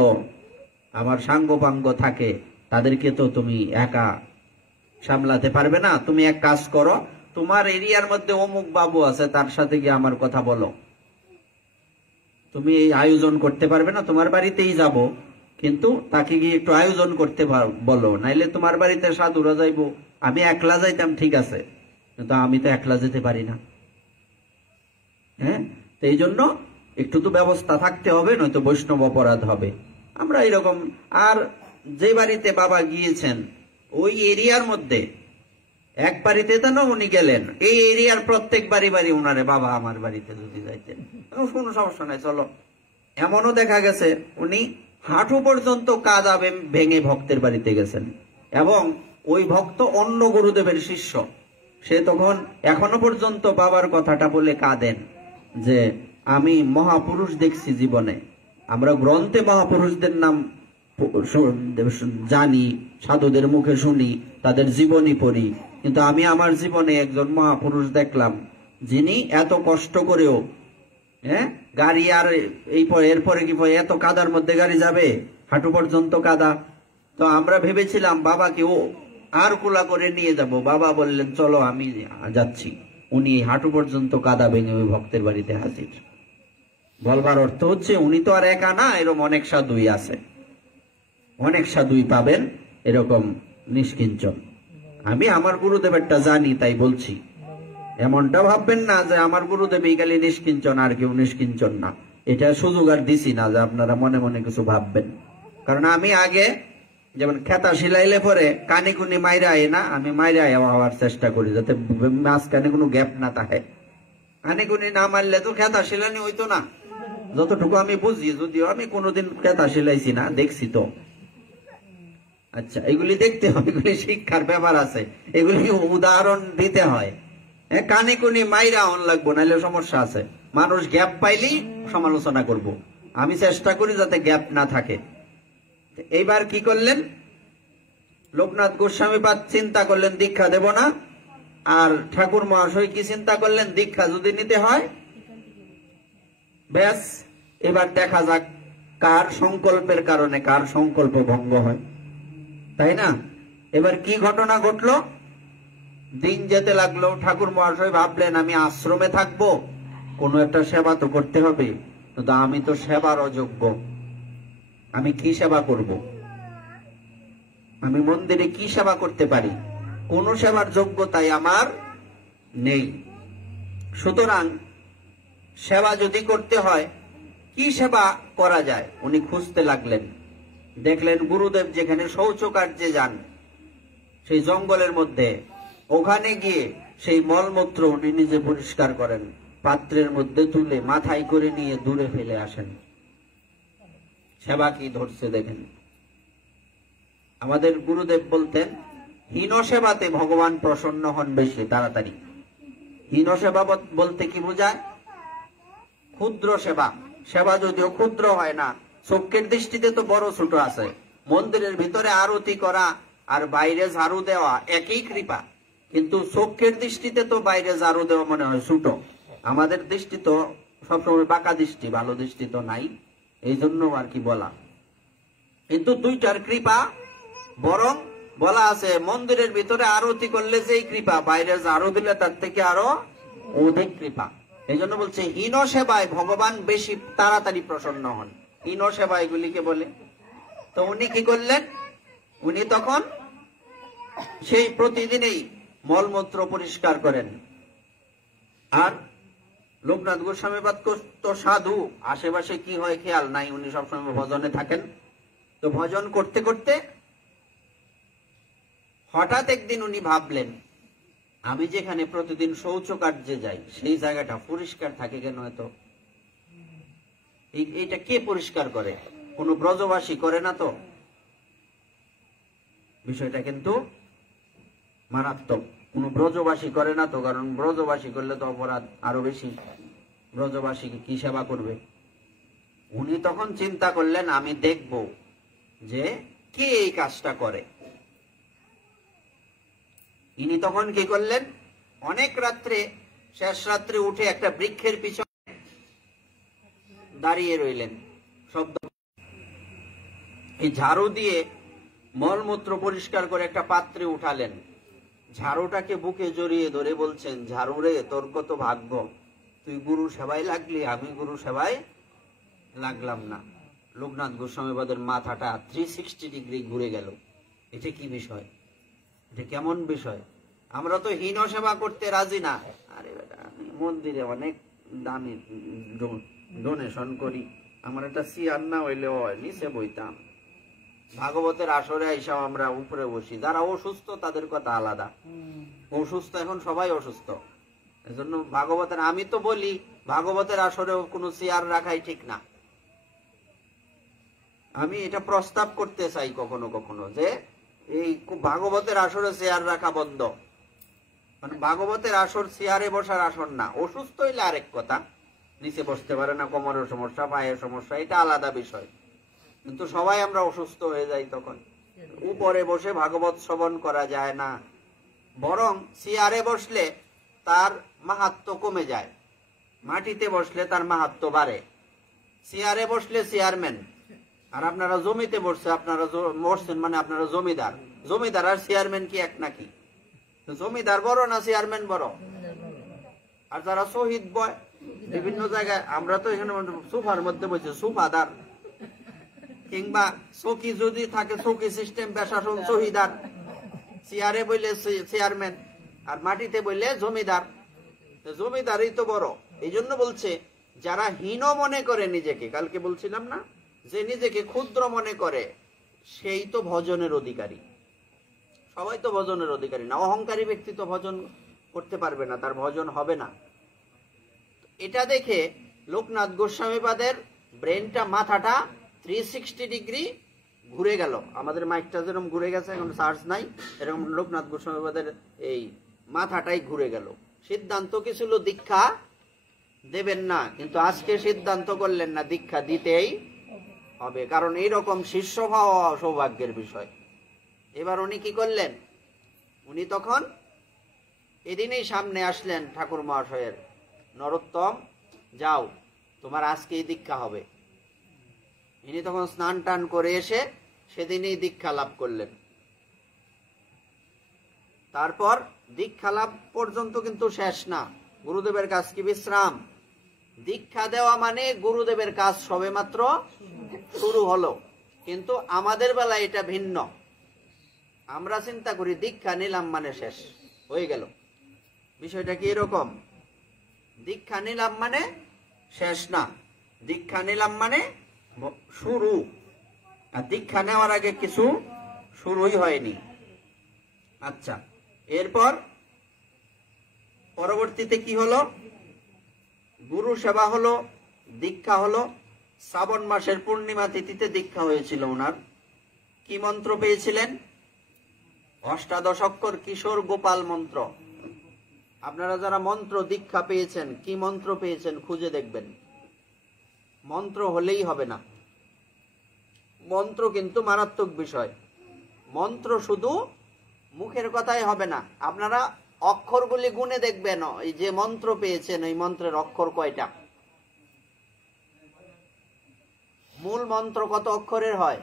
আমার সাঙ্গ পাঙ্গ থাকে, তাদেরকে তো তুমি একা সামলাতে পারবে না। তুমি এক কাজ করো, তোমার এরিয়ার মধ্যে অমুক বাবু আছে, তার সাথে গিয়ে আমার কথা বলো। তুমি এই আয়োজন করতে পারবে না, তোমার বাড়িতেই যাব, কিন্তু তাকে গিয়ে একটু আয়োজন করতে বলো, নাইলে তোমার বাড়িতে সাধুরা যাইবো। আমি একলা যাইতাম ঠিক আছে, কিন্তু আমি তো একলা যেতে পারি না। হ্যাঁ, তো এই জন্য একটু তো ব্যবস্থা থাকতে হবে, নয়তো বৈষ্ণব অপরাধ হবে। আমরা এরকম, আর যে বাড়িতে বাবা গিয়েছেন ওই এরিয়ার মধ্যে এক বাড়িতে তো না উনি গেলেন, এই এরিয়ার প্রত্যেক বাড়ি বাড়ি উনারে বাবা আমার বাড়িতে যদি যাইতেন, কোনো সমস্যা নাই, চলো। এমনও দেখা গেছে উনি হাঁটু পর্যন্ত কাদা ভেঙে ভক্তের বাড়িতে গেছেন, এবং ওই ভক্ত অন্য গুরুদেবের শিষ্য। সে তখন এখনো পর্যন্ত বাবার কথাটা বলে কাঁদেন যে আমি মহাপুরুষ দেখছি জীবনে। আমরা গ্রন্থে মহাপুরুষদের নাম জানি, সাধুদের মুখে শুনি, তাদের জীবনী পড়ি, কিন্তু আমি আমার জীবনে একজন মহাপুরুষ দেখলাম যিনি এত কষ্ট করেও, হ্যাঁ, গাড়ি আর এরপরে কি এত কাদার মধ্যে গাড়ি যাবে, হাঁটু পর্যন্ত কাদা। তো আমরা ভেবেছিলাম বাবাকে ও আর কুলা করে নিয়ে যাব, বাবা বললেন চলো আমি যাচ্ছি। উনি হাঁটু পর্যন্ত কাদা ভেঙে ওই ভক্তের বাড়িতে হাজির। বলবার অর্থ হচ্ছে উনি তো আর একা না, এরকম অনেক সাধুই আছে, অনেক সাধুই পাবেন এরকম নিষ্কিঞ্চন। আমি আমার গুরুদেবেরটা জানি তাই বলছি, এমনটা ভাববেন না যে আমার গুরুদেব এই খালি নিষ্কিঞ্চন আর কেউ নিষ্কিঞ্চন না। এটা সুযোগ আর দিছি না যে আপনারা মনে মনে কিছু ভাববেন। কারণ আমি আগে যেমন খেতা সিলাইলে পরে কানে কুনি মাইরা আয় না, আমি মাইরা হওয়ার চেষ্টা করি যাতে মাঝখানে কোনো গ্যাপ না থাকে। কানে কুনি না মারলে তো খেতা সিলানি হইতো না, যতটুকু আমি বুঝি, যদিও আমি কোনোদিন খেতা সিলাইছি না, দেখছি তো। আচ্ছা, এগুলি দেখতে হয়, এগুলি শিক্ষার ব্যাপার আছে, এগুলি উদাহরণ দিতে হয়। কানে কুনি মাইরা অন লাগবো, নাহলে সমস্যা আছে। মানুষ গ্যাপ পাইলেই সমালোচনা করব, আমি চেষ্টা করি যাতে গ্যাপ না থাকে। এইবার কি করলেন, লোকনাথ গোস্বামী পাদ চিন্তা করলেন দীক্ষা দেব না, আর ঠাকুর মহাশয় কি চিন্তা করলেন, দীক্ষা যদি নিতে হয় ব্যাস এবার দেখা যাক কার সংকল্পের কারণে কার সংকল্প ভঙ্গ হয়, তাই না? এবার কি ঘটনা ঘটলো, দিন যেতে লাগলো, ঠাকুর মহাশয় ভাবলেন আমি আশ্রমে থাকবো, কোনো একটা সেবা তো করতে হবে, কিন্তু আমি তো সেবার অযোগ্য, আমি কি সেবা করব? আমি মন্দিরে কি সেবা করতে পারি? কোন সেবার যোগ্যতাই আমার নেই। সুতরাং সেবা যদি করতে হয়, কি সেবা করা যায় উনি খুঁজতে লাগলেন। দেখলেন গুরুদেব যেখানে শৌচকার্যে যান সেই জঙ্গলের মধ্যে, ওখানে গিয়ে সেই মলমূত্র উনি নিজে পরিষ্কার করেন, পাত্রের মধ্যে তুলে মাথায় করে নিয়ে দূরে ফেলে আসেন। সেবা কি ধরছে দেখেন। আমাদের গুরুদেব বলতেন হীন সেবাতে ভগবান প্রসন্ন হন বেশি তাড়াতাড়ি। হীন সেবা বলতে কি বোঝায়? ক্ষুদ্র সেবা। সেবা যদিও ক্ষুদ্র হয় না, চোখের দৃষ্টিতে তো বড় ছোট আছে। মন্দিরের ভিতরে আরতি করা আর বাইরে ঝাড়ু দেওয়া একই কৃপা, কিন্তু চোখের দৃষ্টিতে তো বাইরে ঝাড়ু দেওয়া মনে হয় ছোট। আমাদের দৃষ্টি তো সবসময় বাঁকা দৃষ্টি, ভালো দৃষ্টি তো নাই, এই জন্য আর কি বলা। কিন্তু দুইটার কৃপা, বরং বলা আছে মন্দিরের ভিতরে আরতি করলে যেই কৃপা, বাইরে ঝাড়ু দিলে তার থেকে আরো অধিক কৃপা। এই জন্য বলছে হীন সেবায় ভগবান বেশি তাড়াতাড়ি প্রসন্ন হন। হীন সেবা এগুলিকে বলে। তো উনি কি করলেন, উনি তখন সেই প্রতিদিনই মলমূত্র পরিষ্কার করেন। আর লোকনাথ গোস্বামী পাদ তো সাধু, আশেপাশে কি হয় খেয়াল নাই, উনি সবসময় ভজনে থাকেন। তো ভজন করতে করতে হঠাৎ একদিন উনি ভাবলেন আমি যেখানে প্রতিদিন শৌচ কার্যে যাই সেই জায়গাটা পরিষ্কার থাকে কেন? এত এইটা কে পরিষ্কার করে? কোন ব্রজবাসী করে না তো? বিষয়টা কিন্তু মারাত্মক। কোন ব্রজবাসী করে না তো, কারণ ব্রজবাসী করলে তো অপরাধ আরো বেশি। ব্রজবাসীকে কি সেবা করবে? উনি তখন চিন্তা করলেন আমি দেখব যে কে এই কাজটা করে। ইনি তখন কি করলেন, অনেক রাত্রে, শেষ রাত্রে উঠে একটা বৃক্ষের পিছনে দাঁড়িয়ে রইলেন। শব্দ এই ঝাড়ু দিয়ে মলমূত্র পরিষ্কার করে একটা পাত্রে উঠালেন, ঝাড়ুটাকে বুকে জড়িয়ে ধরে বলছেন, ঝাড়ু রে তোর কত ভাগ্য, তুই গুরু সেবায় লাগলি, আমি গুরু সেবায় লাগলাম না। লোকনাথ গোস্বামীপাদের মাথাটা 360 ডিগ্রি ঘুরে গেল। এটা কি বিষয়? এটা কেমন বিষয়? আমরা তো হীন সেবা করতে রাজি না। আরে বেটা, আমি মন্দিরে অনেক দামি ডোনেশন করি, আমার একটা চেয়ার না হইলে হয়, নিচে বইতাম। ভাগবতের আসরে আইসাও আমরা উপরে বসি। যারা অসুস্থ তাদের কথা আলাদা, অসুস্থ এখন সবাই অসুস্থ, এজন্য ভাগবতের, আমি তো বলি ভাগবতের আসরেও কোনো চেয়ার রাখাই ঠিক না। আমি এটা প্রস্তাব করতে চাই কখনো কখনো যে এই ভাগবতের আসরে চেয়ার রাখা বন্ধ। মানে ভাগবতের আসর চেয়ারে বসার আসর না। অসুস্থ হইলে আরেক কথা, নিচে বসতে পারে না, কোমরের সমস্যা, পায়ের সমস্যা, এটা আলাদা বিষয়। কিন্তু সবাই আমরা অসুস্থ হয়ে যাই, তখন উপরে বসে ভাগবত শ্রবণ করা যায় না। বরং চেয়ারে বসলে তার মাহাত্ম্য কমে যায়, মাটিতে বসলে তার মাহাত্ম্য বাড়ে। চেয়ারে বসলে চেয়ারম্যান, আর আপনারা জমিতে বসছে, আপনারা বসছেন মানে আপনারা জমিদার। জমিদার আর চেয়ারম্যান কি এক নাকি? জমিদার বড় না চেয়ারম্যান বড়? আর যারা শহীদ বয় বিভিন্ন জায়গায়, আমরা তো এখানে সোফার মধ্যে বসে সোফাদার, কিংবা চৌকি যদি থাকে চৌকি সিস্টেম প্রশাসন শহীদার, চেয়ারে বললে চেয়ারম্যান, আর মাটিতে বললে জমিদার। জমিদারই তো বড়। এই জন্য বলছে যারা হীন মনে করে নিজেকে, কালকে বলছিলাম না যে নিজেকে ক্ষুদ্র মনে করে, সেই তো ভজনের অধিকারী। সবাই তো ভজনের অধিকারী না। অহংকারী ব্যক্তি তো ভজন করতে পারবে না, তার ভজন হবে না। এটা দেখে লোকনাথ গোস্বামীপাদের ব্রেনটা, মাথাটা 360 ডিগ্রি ঘুরে গেল। আমাদের মাইকটা যেরকম ঘুরে গেছে, এখন চার্জ নাই, এরকম লোকনাথ গোস্বামীপাদের এই মাথাটাই ঘুরে গেল। সিদ্ধান্ত কি ছিল? দীক্ষা দেবেন না, কিন্তু আজকে সিদ্ধান্ত করলেন না, দীক্ষা দিতেই হবে, কারণ এইরকম শিষ্য পাওয়া সৌভাগ্যের বিষয়। এবার উনি কি করলেন? উনি তখন এদিনেই সামনে আসলেন ঠাকুর মহাশয়ের, নরোত্তম যাও, তোমার আজকেই দীক্ষা হবে। ইনি তখন স্নান টান করে এসে সেদিনই দীক্ষা লাভ করলেন। তারপর দীক্ষা লাভ পর্যন্ত কিন্তু শেষ না, গুরুদেবের কাজ কি বিশ্রাম? দীক্ষা দেওয়া মানে গুরুদেবের কাজ সবে মাত্র শুরু হলো। কিন্তু আমাদের বেলায় এটা ভিন্ন। আমরা চিন্তা করি দীক্ষা নিলাম মানে শেষ হয়ে গেল। বিষয়টা কি এরকম? দীক্ষা নিলাম মানে শেষ না, দীক্ষা নিলাম মানে শুরু। আর দীক্ষা নেওয়ার আগে কিছু শুরুই হয়নি। আচ্ছা, এরপর পরবর্তীতে কি হলো? গুরু সেবা হলো, দীক্ষা হলো। শ্রাবণ মাসের পূর্ণিমা তিথিতে দীক্ষা হয়েছিল ওনার। কি মন্ত্র পেয়েছিলেন? অষ্টাদশ অক্ষর কিশোর গোপাল মন্ত্র। আপনারা যারা মন্ত্র দীক্ষা পেয়েছেন, কি মন্ত্র পেয়েছেন খুঁজে দেখবেন। মন্ত্র হলেই হবে না, মন্ত্র কিন্তু মারাত্মক বিষয়। মন্ত্র শুধু মুখের কথাই হবে না, আপনারা অক্ষরগুলি গুনে দেখবেন। এই যে মন্ত্র পেয়েছেন, ওই মন্ত্রের অক্ষর কয়টা? মূল মন্ত্র কত অক্ষরের হয়?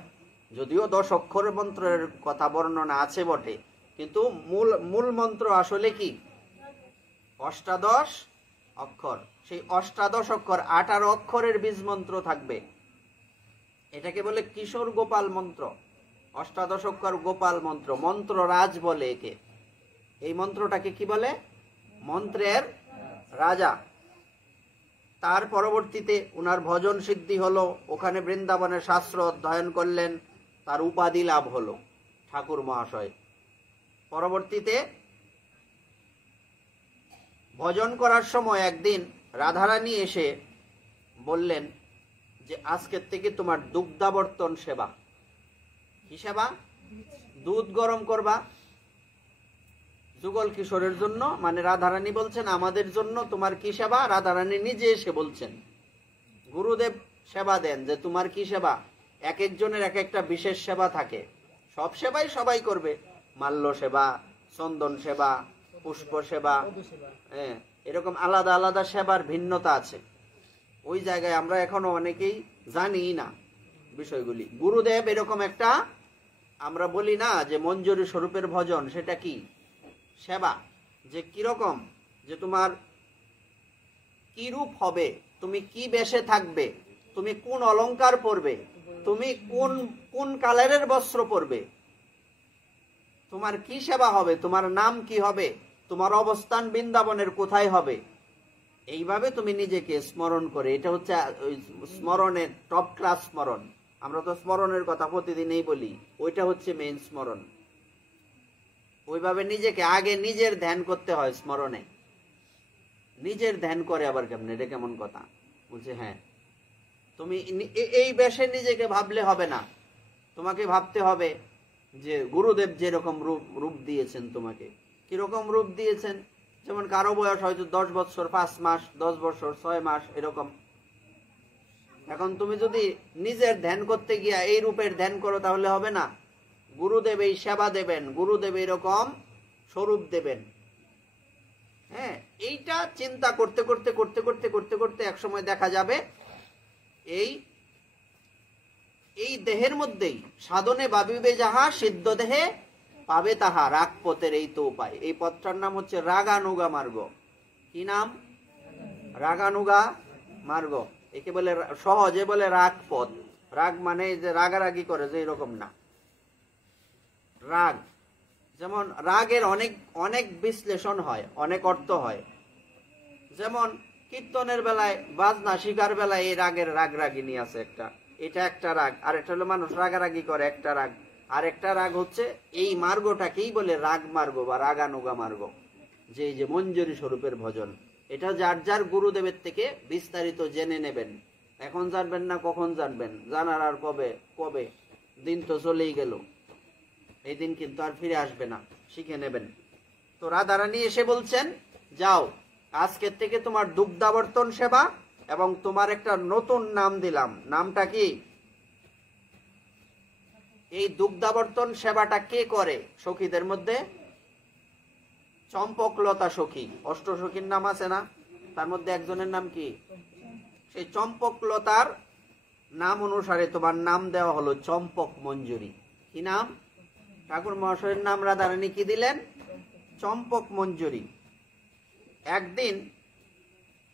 যদিও 10 অক্ষরের মন্ত্রের কথা বর্ণনা আছে বটে, কিন্তু মূল মন্ত্র আসলে কি? অষ্টাদশ অক্ষর। সেই অষ্টাদশ অক্ষর, 18 অক্ষরের বীজ মন্ত্র থাকবে। এটাকে বলে কিশোর গোপাল মন্ত্র। অষ্টাদশ অক্ষর গোপাল মন্ত্র, মন্ত্র রাজ বলে একে। এই মন্ত্রটাকে কি বলে? মন্ত্রের রাজা। তার পরবর্তীতে উনার ভজন সিদ্ধি হলো, ওখানে বৃন্দাবনের শাস্ত্র অধ্যয়ন করলেন, তার উপাধি লাভ হলো ঠাকুর মহাশয়। পরবর্তীতে ভজন করার সময় একদিন রাধারানী এসে বললেন যে আজকের থেকে তোমার দুগ্ধাবর্তন সেবা। কি সেবা? দুধ গরম করবা যুগল কিশোরের জন্য। মানে রাধারানী বলছেন আমাদের জন্য তোমার কি সেবা? রাধারানী নিজে এসে বলছেন। গুরুদেব সেবা দেন যে তোমার কি সেবা? এক একজনের এক একটা বিশেষ সেবা থাকে, সব সেবাই সবাই করবে। মাল্য সেবা, চন্দন সেবা, পুষ্প সেবা, হ্যাঁ, এরকম আলাদা আলাদা সেবার ভিন্নতা আছে। ওই জায়গায় আমরা এখনো অনেকেই জানি না বিষয়গুলি। গুরুদেব এরকম একটা, আমরা বলি না যে মঞ্জুরি স্বরূপের ভজন, সেটা কি সেবা, যে কিরকম, যে তোমার কি রূপ হবে, তুমি কি বেশে থাকবে, তুমি কোন অলংকার পরবে, তুমি কোন কোন কালারের বস্ত্র পরবে, তোমার কি সেবা হবে, তোমার নাম কি হবে, তোমার অবস্থান বৃন্দাবনের কোথায় হবে, এইভাবে তুমি নিজেকে স্মরণ করে, এটা হচ্ছে স্মরণের টপ ক্লাস স্মরণ। আমরা তো স্মরণের কথা প্রতিদিনই বলি, ওইটা হচ্ছে মেইন স্মরণ। ওইভাবে নিজেকে আগে নিজের ধ্যান করতে হয় স্মরণে। নিজের ধ্যান করে আবার কেমন, এটা কেমন কথা বলছে? হ্যাঁ, তুমি এই বেশে নিজেকে ভাবলে হবে না, তোমাকে ভাবতে হবে যে গুরুদেব যেরকম রূপ দিয়েছেন তোমাকে, কিরকম রূপ দিয়েছেন। যেমন কারো বয়স হয়তো 10 বছর 5 মাস, 10 বছর 6 মাস এরকম। এখন তুমি যদি নিজের ধ্যান করতে গিয়া এই রূপের ধ্যান করো তাহলে হবে না। গুরুদেব এই সেবা দেবেন, গুরুদেব এরকম স্বরূপ দেবেন। হ্যাঁ, এইটা চিন্তা করতে করতে করতে করতে করতে করতে এক সময় দেখা যাবে এই এই দেহের মধ্যেই সাধনে ভাবিবে যাহা, সিদ্ধ দেহে পাবে তাহা, রাগ পথের এই তো উপায়। এই পথটার নাম হচ্ছে রাগানুগা মার্গ। কি নাম? রাগানুগা মার্গ। একে বলে সহজে বলে রাগ পথ। রাগ মানে যে রাগারাগি করে যে এরকম না। রাগ, যেমন রাগের অনেক অনেক বিশ্লেষণ হয়, অনেক অর্থ হয়। যেমন কীর্তনের বেলায়, বাজনা শিকার বেলায় এই রাগের রাগরাগিনী আছে একটা, এটা একটা রাগ। আর একটা হলো মানুষ রাগারাগি করে, একটা রাগ। আর একটা রাগ হচ্ছে এই মার্গটাকেই বলে রাগ মার্গ বা রাগানুগা মার্গ, যে এই যে মঞ্জুরি স্বরূপের ভজন। এটা যার যার গুরুদেবের থেকে বিস্তারিত জেনে নেবেন। এখন জানবেন না, কখন জানবেন? জানার আর কবে কবে? দিন তো চলেই গেল, এই দিন কিন্তু আর ফিরে আসবে না, শিখে নেবেন। তো রাধারানী এসে বলছেন, যাও আজকের থেকে তোমার দুগ্ধাবর্তন সেবা, এবং তোমার একটা নতুন নাম দিলাম। নামটা কি? এই দুগ্ধাবর্তন সেবাটা কে করে সখীদের মধ্যে? চম্পকলতা সখী। অষ্ট সখীর নাম আছে না, তার মধ্যে একজনের নাম কি? সেই চম্পকলতার নাম অনুসারে তোমার নাম দেওয়া হলো চম্পক মঞ্জুরি। কি নাম? ঠাকুর মহাশয়ের নাম রাধারানী কি দিলেন? চম্পক মঞ্জুরি। একদিন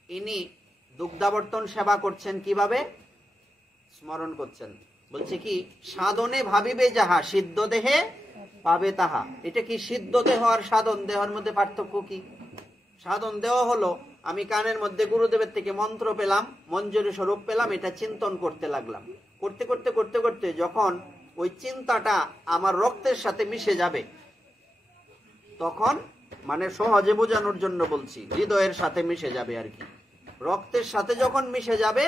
ইনি দুগ্ধাবর্তন সেবা করছেন, কিভাবে স্মরণ করছেন? বলছে কি, সাধনে ভাবিবে যাহা, সিদ্ধ দেহে পাবে তাহা। এটা কি সিদ্ধ দেহ আর সাধন দেহের মধ্যে পার্থক্য কি? সাধন দেহ হলো আমি কানের মধ্যে গুরুদেবের থেকে মন্ত্র পেলাম, মঞ্জুরি স্বরূপ পেলাম, এটা চিন্তন করতে লাগলাম। করতে করতে করতে করতে যখন ওই চিন্তাটা আমার রক্তের সাথে মিশে যাবে, তখন, মানে সহজে বোঝানোর জন্য বলছি, হৃদয়ের সাথে মিশে যাবে আর কি। রক্তের সাথে যখন মিশে যাবে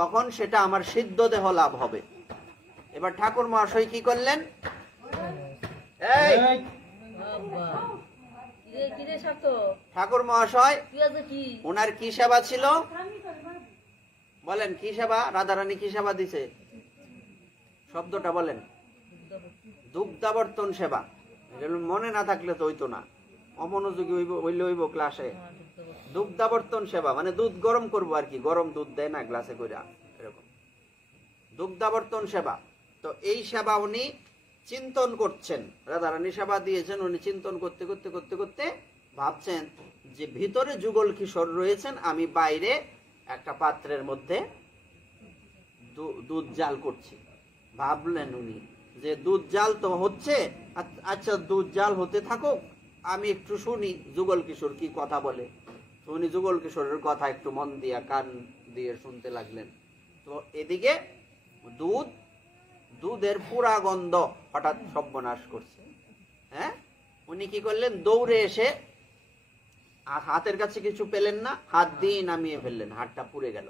তখন সেটা আমার সিদ্ধ দেহ লাভ হবে। এবার ঠাকুর মহাশয় কি করলেন? ঠাকুর মহাশয় ওনার কি সেবা ছিল বলেন? কি সেবা? রাধারানী কি সেবা দিছে? শব্দটা বলেন। দুগ্ধাবর্তন সেবা। মনে না থাকলে তো হইতো না, অমনোযোগী হইলে হইব ক্লাসে। দুগ্ধাবর্তন সেবা মানে দুধ গরম করবো আর কি, গরম দুধ দেয় না গ্লাসে কইরা, এরকম দুগ্ধাবর্তন সেবা। তো এই সেবা উনি চিন্তন করছেন, রাধারানী সেবা দিয়েছেন। উনি চিন্তন করতে করতে করতে করতে ভাবছেন যে ভিতরে যুগল কিশোর রয়েছেন, আমি বাইরে একটা পাত্রের মধ্যে দুধ জাল করছি। ভাবলেন উনি যে দুধ জাল তো হচ্ছে, আচ্ছা দুধ জাল হতে থাকুক, আমি একটু শুনি যুগল কিশোর কি কথা বলে। তো উনি যুগল কিশোরের কথা একটু মন দিয়া কান দিয়ে শুনতে লাগলেন। তো এদিকে দুধের পুরা গন্ধ হঠাৎ সর্বনাশ করছে। হ্যাঁ, উনি কি করলেন? দৌড়ে এসে, আর হাতের কাছে কিছু পেলেন না, হাত দিয়ে নামিয়ে ফেললেন। হাতটা পুড়ে গেল,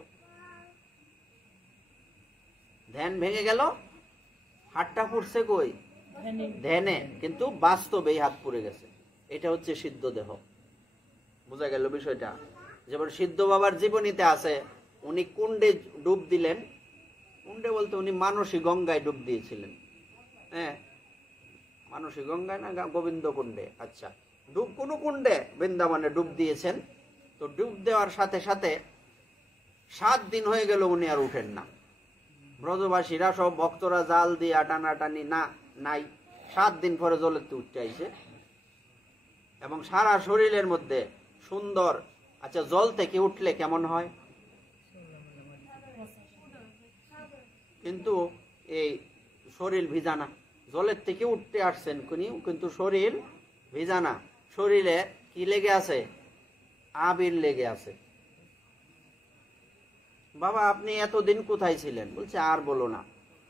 ধ্যান ভেঙে গেল। হাতটা পুড়ছে কই? ধ্যানে, কিন্তু বাস্তবে হাত পুড়ে গেছে। এটা হচ্ছে সিদ্ধ দেহ। বোঝা গেল বিষয়টা? যেমন সিদ্ধ বাবার জীবনীতে আছে, উনি কুণ্ডে ডুব দিলেন। কুণ্ডে বলতে উনি মানসী গঙ্গায় ডুব দিয়েছিলেন। হ্যাঁ, মানসী গঙ্গায় না গোবিন্দ কুণ্ডে, আচ্ছা ডুব কোন কুণ্ডে বৃন্দাবনে ডুব দিয়েছেন। তো ডুব দেওয়ার সাথে সাথে 7 দিন হয়ে গেল উনি আর উঠেন না। ব্রজবাসীরা সব ভক্তরা জাল দিয়ে টানাটানি না নাই, 7 দিন পরে জলেতে উঠতে আইছে এবং সারা শরীরের মধ্যে সুন্দর। আচ্ছা, জল থেকে উঠলে কেমন হয়? কিন্তু এই শরীর ভিজানা, জলের থেকে উঠতে আসছেন কিন্তু শরীর ভিজানা, শরীরে কি লেগে আছে? আবির লেগে আছে। বাবা আপনি এতদিন কোথায় ছিলেন? বলছে আর বলো না,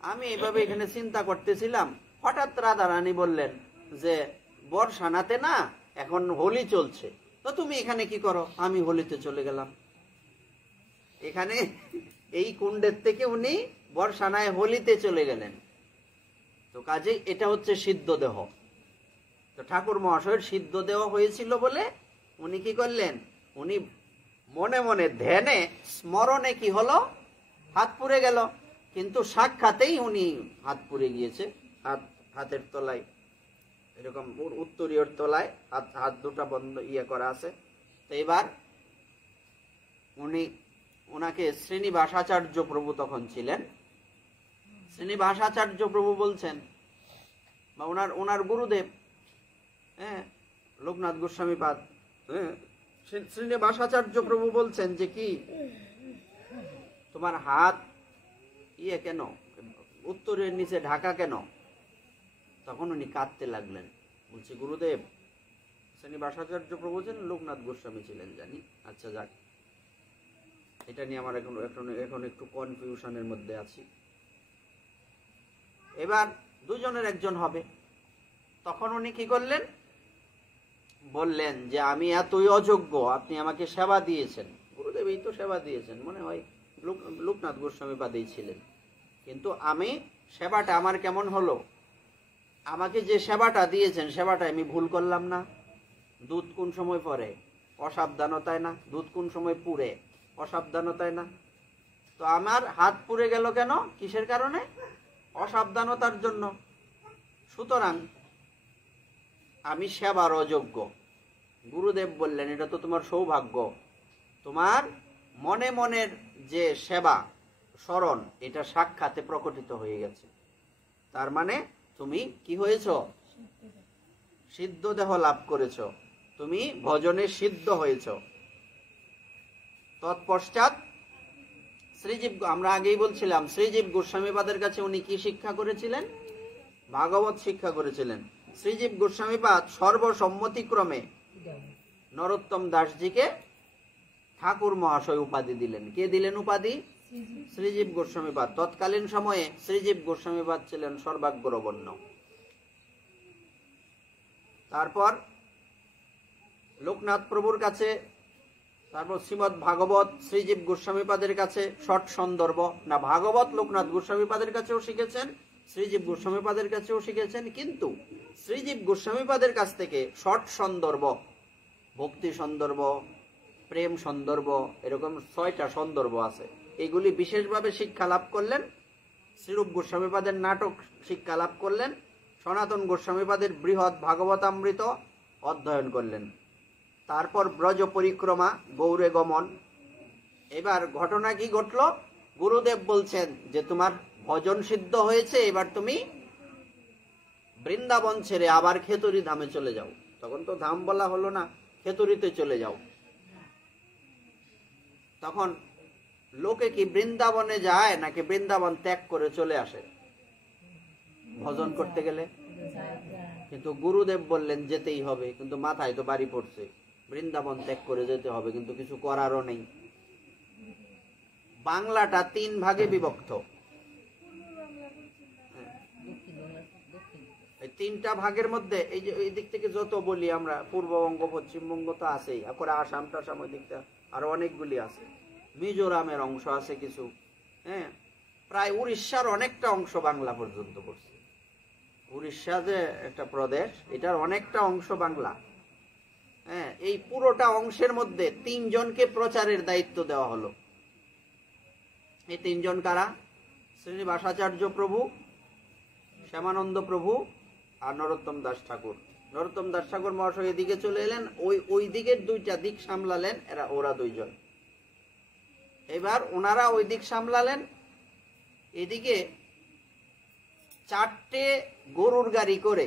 আমি এভাবে এখানে চিন্তা করতেছিলাম, হঠাৎ রাধারানী বললেন যে বর্ষানাতে না এখন হোলি চলছে, তো তুমি এখানে কি করো? আমি হোলিতে চলে গেলাম। এখানে এই কুণ্ডের থেকে উনি বর্ষানায় হোলিতে চলে গেলেন। তো কাজে এটা হচ্ছে সিদ্ধ দেহ। তো ঠাকুর মহাশয়ের সিদ্ধ দেহ হয়েছিল বলে উনি কি করলেন? উনি মনে মনে ধ্যানে স্মরণে কি হলো? হাত পুড়ে গেল। কিন্তু সাক্ষাতেই উনি হাত পুড়ে গিয়েছে। হাতের তলায় এরকম উত্তরীয়র তলায় হাত দুটা বন্ধ করা আছে। তো এবার ওনাকে শ্রীনিবাসাচার্য প্রভু তখন ছিলেন। শ্রীনিবাসাচার্য প্রভু বলছেন, বা ওনার গুরুদেব, হ্যাঁ, লোকনাথ গোস্বামী পাদ, হ্যাঁ, শ্রীনিবাসাচার্য প্রভু বলছেন যে কি তোমার হাত কেন উত্তরের নিচে ঢাকা কেন? তখন উনি কাঁদতে লাগলেন। বলছে গুরুদেব, শ্রীনিবাসাচার্য প্রভু ছিলেন, লোকনাথ গোস্বামী ছিলেন জানি, আচ্ছা যাক, এটা নিয়ে আমার এখন একটু কনফিউশনের মধ্যে আছি। এবার দুজনের একজন হবে। তখন উনি কি করলেন? বললেন যে আমি এতই অযোগ্য, আপনি আমাকে সেবা দিয়েছেন। গুরুদেব এই তো সেবা দিয়েছেন, মনে হয় লোকনাথ গোস্বামী পাদেই ছিলেন, কিন্তু আমি সেবাটা আমার কেমন হলো? আমাকে যে সেবাটা দিয়েছেন সেবাটা আমি ভুল করলাম না? দুধ কোন সময় পরে? অসাবধানতায় না? দুধ কোন সময় পুড়ে? অসাবধানতায় না? তো আমার হাত পুড়ে গেল কেন? কিসের কারণে? অসাবধানতার জন্য। সুতরাং আমি সেবার অযোগ্য। গুরুদেব বললেন এটা তো তোমার সৌভাগ্য, তোমার মনে মনের যে সেবা স্মরণ এটা সাক্ষাতে প্রকটিত হয়ে গেছে। তার মানে তুমি কি হয়েছ? সিদ্ধ দেহ লাভ করেছ, তুমি ভজনে সিদ্ধ হয়েছ। তৎপশ্চাৎ শ্রীজীব, আমরা আগেই বলছিলাম, শ্রীজীব গোস্বামীপাদের কাছে উনি কি শিক্ষা করেছিলেন? ভাগবত শিক্ষা করেছিলেন। শ্রীজীব গোস্বামীপাদ সর্বসম্মতিক্রমে নরোত্তম দাসজিকে ঠাকুর মহাশয় উপাধি দিলেন। কে দিলেন উপাধি? শ্রীজীব গোস্বামীপাদ। তৎকালীন সময়ে শ্রীজীব গোস্বামীপাদ ছিলেন সর্বাগ্রগণ্য। তারপর লোকনাথ প্রভুর কাছে, তারপর শ্রীমৎ ভাগবত শ্রীজীব গোস্বামীপাদের কাছে ষট সন্দর্ভ, না ভাগবত লোকনাথ গোস্বামীপাদের কাছেও শিখেছেন, শ্রীজীব গোস্বামীপাদের কাছেও শিখেছেন। কিন্তু শ্রীজীব গোস্বামীপাদের কাছ থেকে ষট সন্দর্ভ, ভক্তি সন্দর্ভ, প্রেম সন্দর্ভ, এরকম 6টা সন্দর্ভ আছে। এগুলি বিশেষভাবে শিক্ষা লাভ করলেন। শ্রীরূপ গোস্বামীপাদের নাটক শিক্ষা লাভ করলেন। সনাতন গোস্বামীপাদের বৃহৎ ভাগবতামৃত অধ্যয়ন করলেন। তারপর ব্রজ পরিক্রমা, গৌরে গমন। এবার ঘটনা কি ঘটল? গুরুদেব বলছেন যে তোমার ভজন সিদ্ধ হয়েছে, এবার তুমি বৃন্দাবন ছেড়ে আবার খেতড়ি ধামে চলে যাও। তখন তো ধাম বলা হলো না, খেতড়িতে চলে যাও। তখন লোকে কি বৃন্দাবনে যায় নাকি বৃন্দাবন ত্যাগ করে চলে আসে ভজন করতে গেলে? কিন্তু গুরুদেব বললেন যেতেই হবে, কিন্তু মাথায় তো বাড়ি পড়ছে, বৃন্দাবন ত্যাগ করে যেতে হবে, কিন্তু কিছু করারও নেই। বাংলাটা 3 ভাগে বিভক্ত। এই 3টা ভাগের মধ্যে এই যে এই দিক থেকে যত বলি আমরা, পূর্ববঙ্গ পশ্চিমবঙ্গ তো আছেই, এখন আসাম টাসাম ওই দিকটা আরো অনেকগুলি আছে, মিজোরামের অংশ আছে কিছু, হ্যাঁ, প্রায় উড়িষ্যার অনেকটা অংশ বাংলা পর্যন্ত পড়ছে। উড়িষ্যা যে একটা প্রদেশ, এটার অনেকটা অংশ বাংলা। হ্যাঁ, এই পুরোটা অংশের মধ্যে 3 জনকে প্রচারের দায়িত্ব দেওয়া হলো। এই 3 জন কারা? শ্রীনিবাসাচার্য প্রভু, শ্যামানন্দ প্রভু আর নরোত্তম দাস ঠাকুর। নরোত্তম দাস ঠাকুর মহাশয় এদিকে চলে এলেন, ওই দিকের 2টা দিক সামলালেন ওরা 2 জন। এবার ওনারা ওই দিক সামলালেন, এদিকে 4টে গরুর গাড়ি করে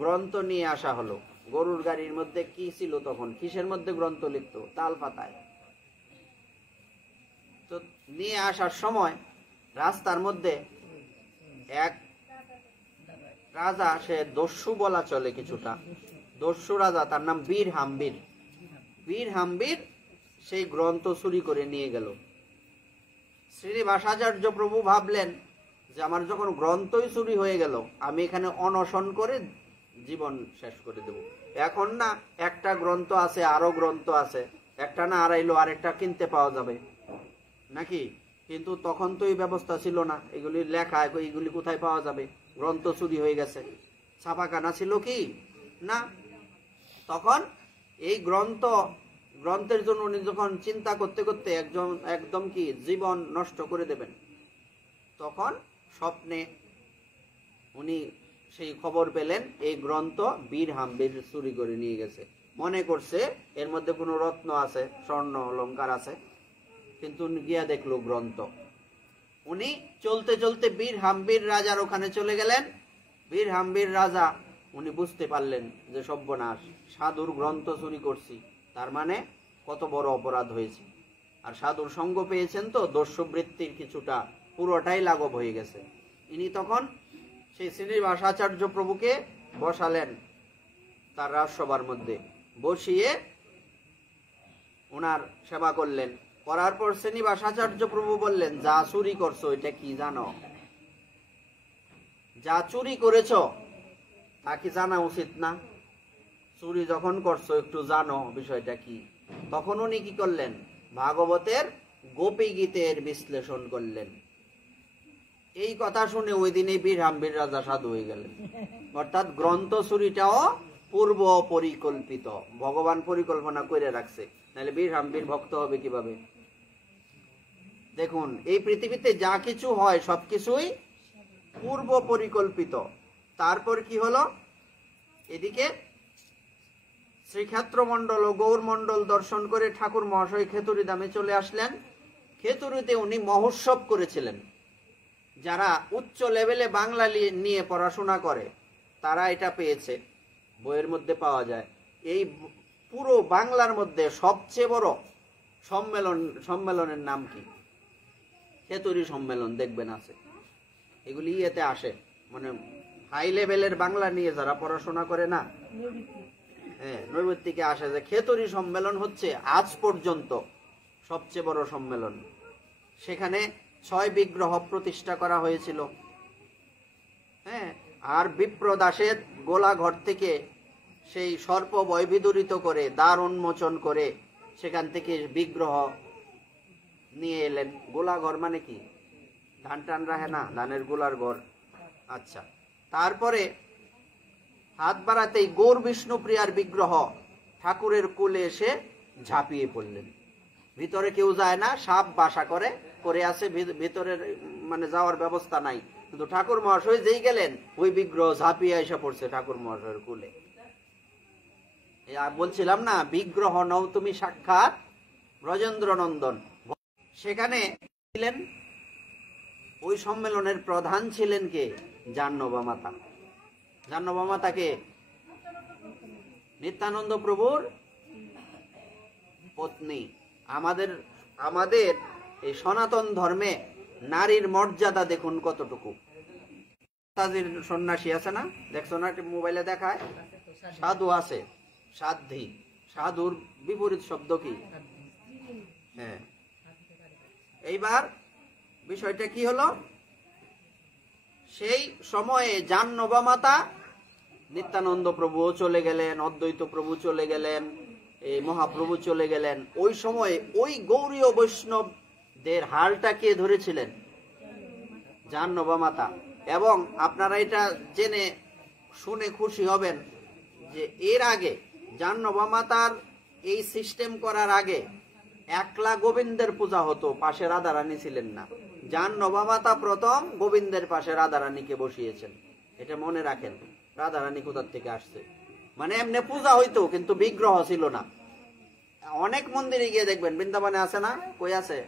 গ্রন্থ নিয়ে আসা হলো। গরুর গাড়ির মধ্যে কি ছিল তখন, কিসের মধ্যে গ্রন্থ লিখতো? তাল পাতায়। তো নিয়ে আসার সময় রাস্তার মধ্যে এক রাজা, সে দস্যু বলা চলে কিছুটা, দস্যু রাজা, তার নাম বীর হাম্বির। বীর হাম্বির সেই গ্রন্থ চুরি করে নিয়ে গেল। শ্রীনিবাসাচার্য প্রভু ভাবলেন যে আমার যখন গ্রন্থই চুরি হয়ে গেল, আমি এখানে অনশন করে জীবন শেষ করে দেব। এখন না একটা গ্রন্থ আছে, আরো গ্রন্থ আছে, একটা না আড়াইলো আরেকটা কিনতে পাওয়া যাবে নাকি? কিন্তু তখন তো এই ব্যবস্থা ছিল না, এগুলি লেখা, এগুলি কোথায় পাওয়া যাবে? গ্রন্থ চুরি হয়ে গেছে। ছাপাখানা ছিল কি না? তখন এই গ্রন্থের জন্য উনি যখন চিন্তা করতে করতে একদম কি জীবন নষ্ট করে দেবেন, তখন স্বপ্নে উনি সেই খবর পেলেন এই গ্রন্থ বীর হাম্বির চুরি করে নিয়ে গেছে। মনে করছে এর মধ্যে কোনো রত্ন আছে, স্বর্ণ অলংকার আছে, কিন্তু গিয়া দেখলো গ্রন্থ। উনি চলতে চলতে বীর হাম্বির রাজার ওখানে চলে গেলেন। বীর হাম্বির রাজা উনি বুঝতে পারলেন যে সর্বনাশ, সাধুর গ্রন্থ চুরি করছি, তার মানে কত বড় অপরাধ হয়েছে। আর সাধুর সঙ্গ পেয়েছেন তো দস্যুবৃত্তির কিছুটা পুরোটাই লাঘব হয়ে গেছে। ইনি তখন সেই শ্রীনিবাসাচার্য প্রভুকে বসালেন তার রাজসভার মধ্যে, বসিয়ে ওনার সেবা করলেন। করার পর শ্রীনিবাসাচার্য প্রভু বললেন, যা চুরি করছো এটা কি জানো? যা চুরি করেছ তা কি জানা উচিত না? চুরি যখন করছো একটু জানো বিষয়টা কি। তখন উনি কি করলেন? ভাগবতের গোপী গীতের বিশ্লেষণ করলেন। এই কথা শুনে ওই দিনে বীর হাম্বির রাজা সাধু হয়ে গেলেন। অর্থাৎ গ্রন্থ চুরিটাও পূর্ব পরিকল্পিত, ভগবান পরিকল্পনা করে রাখছে, নাহলে বীর হাম্বির ভক্ত হবে কিভাবে? দেখুন, এই পৃথিবীতে যা কিছু হয় সবকিছুই পূর্ব পরিকল্পিত। তারপর কি হলো? এদিকে শ্রীক্ষেত্র মন্ডল ও গৌর মন্ডল দর্শন করে ঠাকুর মহাশয় খেতুরি ধামে চলে আসলেন। খেতুরিতে উনি মহোৎসব করেছিলেন। যারা উচ্চ লেভেলে বাংলা নিয়ে পড়াশোনা করে তারা এটা পেয়েছে, বইয়ের মধ্যে পাওয়া যায়। এই পুরো বাংলার মধ্যে সবচেয়ে বড় সম্মেলনের নাম কি? খেতুরি সম্মেলন, দেখবেন আছে। এগুলি ইয়েতে আসে, মানে হাই লেভেলের বাংলা নিয়ে যারা পড়াশোনা করে না, হ্যাঁ, নৈবত্তিকে আসে যে খেতুরি সম্মেলন হচ্ছে আজ পর্যন্ত সবচেয়ে বড় সম্মেলন। সেখানে 6 বিগ্রহ প্রতিষ্ঠা করা হয়েছিল। হ্যাঁ, আর বিপ্রদাসের গোলাঘর থেকে সেই সর্প বয় বিদূরিত করে, দ্বার উন্মোচন করে সেখান থেকে বিগ্রহ নিয়ে এলেন। গোলাঘর মানে কি? ধান টান রাখে না, ধানের গোলার ঘর। আচ্ছা, তারপরে হাত বাড়াতেই গৌর বিষ্ণুপ্রিয়ার বিগ্রহ ঠাকুরের কোলে এসে ঝাঁপিয়ে পড়লেন। ভিতরে কেউ যায় না, সাপ বাসা করে আছে ভিতরের, মানে যাওয়ার ব্যবস্থা নাই। কিন্তু ঠাকুর মহাশয় যেই গেলেন, ওই বিগ্রহ ঝাঁপিয়ে এসে পড়ছে ঠাকুর মহাশয়ের কোলে। বলছিলাম না, বিগ্রহ নও তুমি সাক্ষাৎ ব্রজেন্দ্র নন্দন। সেখানে ছিলেন, ওই সম্মেলনের প্রধান ছিলেন কে? জাহ্নবা মাতা। জাহ্নবা মাতাকে নিত্যানন্দ প্রভুর পত্নী। আমাদের এই সনাতন ধর্মে নারীর মর্যাদা দেখুন কতটুকু। সন্ন্যাসী আছে না, দেখছো না মোবাইলে দেখায়? সাধু আছে, সাধ্বী। সাধুর বিপরীত শব্দ কি? হ্যাঁ। এইবার বিষয়টা কি হলো? সেই সময়ে জাহ্নবা মাতা, নিত্যানন্দ প্রভু চলে গেলেন, অদ্বৈত প্রভু চলে গেলেন, এই মহাপ্রভু চলে গেলেন। ওই সময়ে ওই গৌরীয় বৈষ্ণবদের হালটা কে ধরেছিলেন? জাহ্নবা মাতা। এবং আপনারা এটা জেনে শুনে খুশি হবেন যে এর আগে জাহ্নবা মাতার এই সিস্টেম করার আগে একলা গোবিন্দের পূজা হতো, পাশে রাধারানী ছিলেন না। জাহ্নবা মাতা প্রথম গোবিন্দের পাশে রাধারানীকে বসিয়েছেন। এটা মনে রাখেন, রাধারানী কোথার থেকে আসছে। মানে এমনি পূজা হইতো কিন্তু বিগ্রহ ছিল না। অনেক মন্দিরে গিয়ে দেখবেন, বৃন্দাবনে আছে না, কই আছে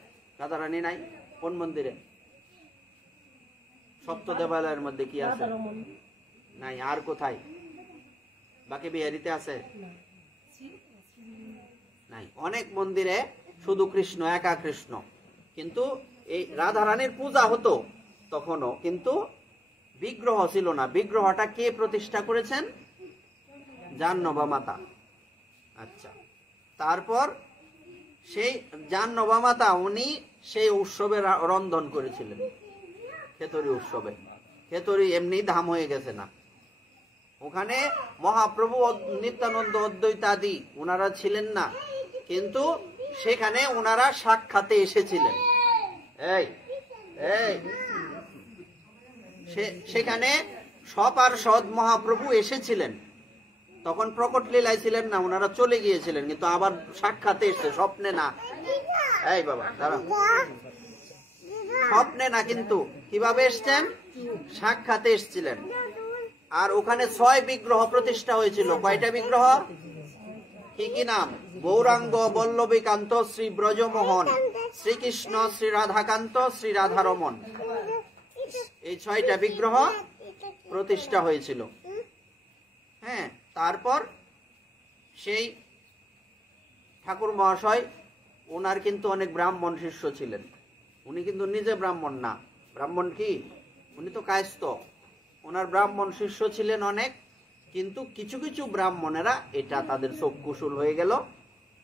রাধারানী? নাই। কোন মন্দিরে? সপ্ত দেবালয়ের মধ্যে কি আছে? নাই। আর কোথায়? বাকি বিহারিতে আছে? নাই। অনেক মন্দিরে শুধু কৃষ্ণ, একা কৃষ্ণ। কিন্তু এই রাধারানীর পূজা হতো তখনও, কিন্তু বিগ্রহ ছিল না। বিগ্রহটা কে প্রতিষ্ঠা করেছেন? জাহ্নবা মাতা। আচ্ছা, তারপর সেই জাহ্নবা মাতা উনি সেই উৎসবে রন্ধন করেছিলেন, খেতরি উৎসবে। খেতরি এমনি ধাম হয়ে গেছে না, ওখানে মহাপ্রভু নিত্যানন্দ অদ্বৈতাদি ওনারা ছিলেন না, কিন্তু সেখানে ওনারা সাক্ষাতে এসেছিলেন। এই এই সেখানে সপার্ষদ মহাপ্রভু এসেছিলেন, তখন প্রকট লীলায় ছিলেন না, ওনারা চলে গিয়েছিলেন, কিন্তু আবার সাক্ষাতে এসছে, স্বপ্নে না। এই বাবা দাঁড়া, স্বপ্নে না, কিন্তু কিভাবে এসছেন? সাক্ষাতে এসছিলেন। আর ওখানে 6 বিগ্রহ প্রতিষ্ঠা হয়েছিল। কয়টা বিগ্রহ? কি কি নাম? গৌরাঙ্গ, বল্লভীকান্ত, শ্রী ব্রজমোহন, শ্রীকৃষ্ণ, শ্রী রাধাকান্ত, শ্রী রাধারমন। এই 6টা বিগ্রহ প্রতিষ্ঠা হয়েছিল। হ্যাঁ, তারপর সেই ঠাকুর মহাশয়, ওনার কিন্তু অনেক ব্রাহ্মণ শিষ্য ছিলেন। উনি কিন্তু নিজে ব্রাহ্মণ না। ব্রাহ্মণ কি? উনি তো কায়স্থ। ওনার ব্রাহ্মণ শিষ্য ছিলেন অনেক, কিন্তু কিছু কিছু ব্রাহ্মণেরা এটা তাদের চোখ কুশল হয়ে গেল।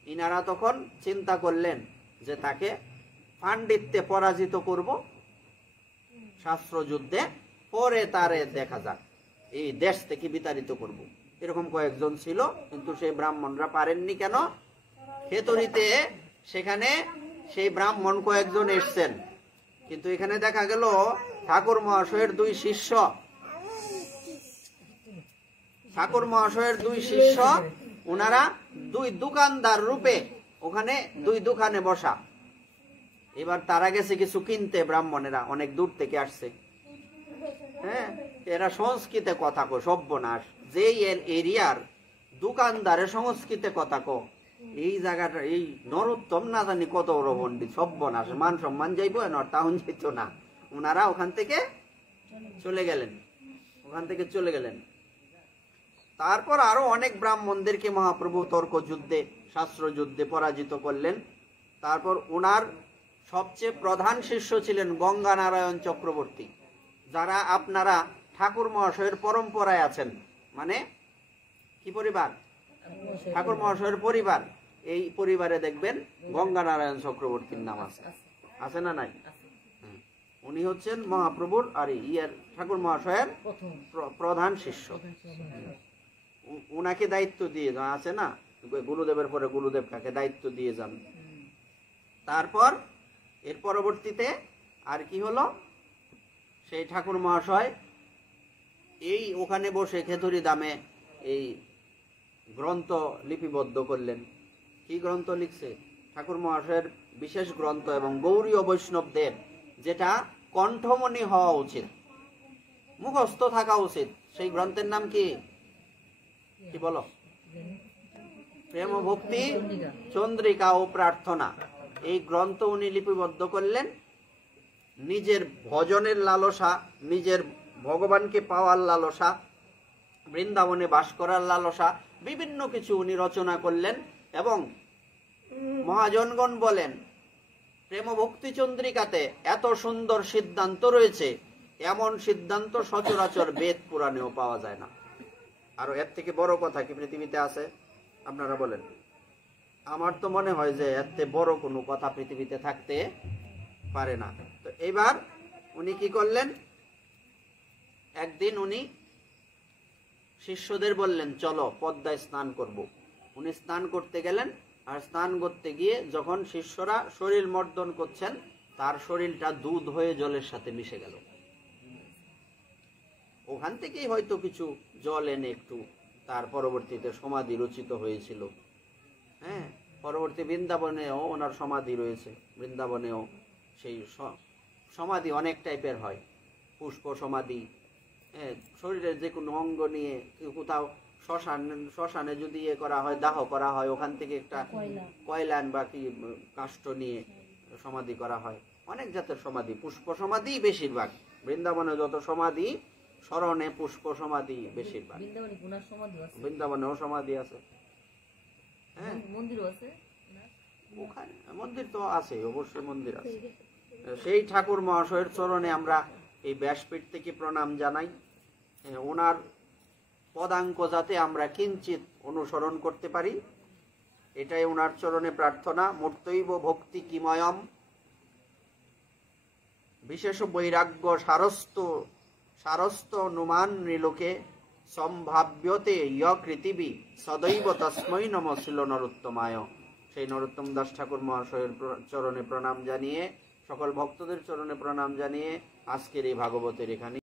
ইনারা তখন চিন্তা করলেন যে তাকে পাণ্ডিত্যে পরাজিত করব শাস্ত্র যুদ্ধে, পরে তারে দেখা যাক, এই দেশ থেকে বিতাড়িত করব। এরকম কয়েকজন ছিল, কিন্তু সেই ব্রাহ্মণরা পারেননি। কেন? খেতরিতে সেখানে সেই ব্রাহ্মণ কয়েকজন এসছেন, কিন্তু এখানে দেখা গেল ঠাকুর মহাশয়ের 2 শিষ্য, ঠাকুর মহাশয়ের 2 শিষ্য, ওনারা 2 দোকানদার রূপে ওখানে 2 দোকানে বসা। এবার তারা গেছে কিছু কিনতে, ব্রাহ্মণেরা অনেক দূর থেকে আসছে। হ্যাঁ, এরা সংস্কৃতে কথা কো, সর্বনাশ। যে এরিয়ার দোকানদারে সংস্কৃতে কথা কো, এই জায়গাটা, এই নরোত্তম না জানি কত বড় পণ্ডিত, সর্বনাশ, মান সম্মান যাইব, টাউন যেত না। ওনারা ওখান থেকে চলে গেলেন, ওখান থেকে চলে গেলেন। তারপর আরো অনেক ব্রাহ্মণদেরকে মহাপ্রভু তর্ক যুদ্ধে, শাস্ত্র যুদ্ধে পরাজিত করলেন। তারপর ওনার সবচেয়ে প্রধান শিষ্য ছিলেন গঙ্গা নারায়ণ চক্রবর্তী, যারা আপনারা ঠাকুর মহাশয়ের পরম্পরায় আছেন। মানে কি পরিবার? ঠাকুর মহাশয়ের পরিবার। এই পরিবারে দেখবেন গঙ্গা নারায়ণ চক্রবর্তীর নাম আছে, আছে না নাই? উনি হচ্ছেন মহাপ্রভুর আর ইয়ার ঠাকুর মহাশয়ের প্রধান শিষ্য। উনাকে দায়িত্ব দিয়ে যান, আছে না, গুরুদেবের পরে গুরুদেব কাকে দায়িত্ব দিয়ে যান। তারপর এর পরবর্তীতে আর কি হলো? সেই ঠাকুর মহাশয় এই ওখানে বসে খেতরি দামে এই গ্রন্থ লিপিবদ্ধ করলেন। কি গ্রন্থ লিখছে? ঠাকুর মহাশয়ের বিশেষ গ্রন্থ, এবং গৌরীয় বৈষ্ণবদের যেটা কণ্ঠমণি হওয়া উচিত, মুখস্থ থাকা উচিত, সেই গ্রন্থের নাম কি? কি বলো? প্রেম ভক্তি চন্দ্রিকা ও প্রার্থনা। এই গ্রন্থ উনি লিপিবদ্ধ করলেন। নিজের ভজনের লালসা, নিজের ভগবানকে পাওয়ার লালসা, বৃন্দাবনে বাস করার লালসা, বিভিন্ন কিছু উনি রচনা করলেন। এবং মহাজনগণ বলেন, প্রেম ভক্তি চন্দ্রিকাতে এত সুন্দর সিদ্ধান্ত রয়েছে, এমন সিদ্ধান্ত সচরাচর বেদ পুরাণেও পাওয়া যায় না। আর এর থেকে বড় কথা কি পৃথিবীতে আছে? আপনারা বলেন। আমার তো মনে হয় যে এর থেকে বড় কোনো কথা পৃথিবীতে থাকতে পারে না। তো এবার উনি কি করলেন? একদিন উনি শিষ্যদের বললেন, চলো পদ্মায় স্নান করব। উনি স্নান করতে গেলেন, আর স্নান করতে গিয়ে যখন শিষ্যরা শরীর মর্দন করছেন, তার শরীরটা দুধ হয়ে জলের সাথে মিশে গেল। ওখান থেকেই হয়তো কিছু জল এনে একটু তার পরবর্তীতে সমাধি রচিত হয়েছিল। হ্যাঁ, পরবর্তী বৃন্দাবনেও ওনার সমাধি রয়েছে। বৃন্দাবনেও সেই সমাধি অনেক টাইপের হয়, পুষ্প সমাধি। হ্যাঁ, শরীরের যে কোনো অঙ্গ নিয়ে কোথাও শ্মশানে যদি ইয়ে করা হয়, দাহ করা হয়, ওখান থেকে একটা কয়লান বা কি কাষ্ঠ নিয়ে সমাধি করা হয়। অনেক জাতের সমাধি, পুষ্প সমাধি বেশিরভাগ, বৃন্দাবনে যত সমাধি, স্মরণে পুষ্প সমাধি বেশিরভাগ। বৃন্দাবনেও সমাধি আছে, হ্যাঁ ওখানে মন্দির তো আছে, অবশ্যই মন্দির আছে। সেই ঠাকুর মহাশয়ের চরণে আমরা এই ব্যাসপীঠ থেকে প্রণাম জানাই। ওনার পদাঙ্ক যাতে আমরা কিঞ্চিত অনুসরণ করতে পারি, এটাই ওনার চরণে প্রার্থনা। মূর্তৈব ভক্তি কিময়ম বিশেষ বৈরাগ্য সারস্ত অনুমান নৃলোকে সম্ভাব্যতে কৃতিবি সদৈব তস্মৈ নম ছিল নরোত্তমায়। সেই নরোত্তম দাস ঠাকুর মহাশয়ের চরণে প্রণাম জানিয়ে, সকল ভক্তদের চরণে প্রণাম জানিয়ে আজকের এই ভাগবতের এখানে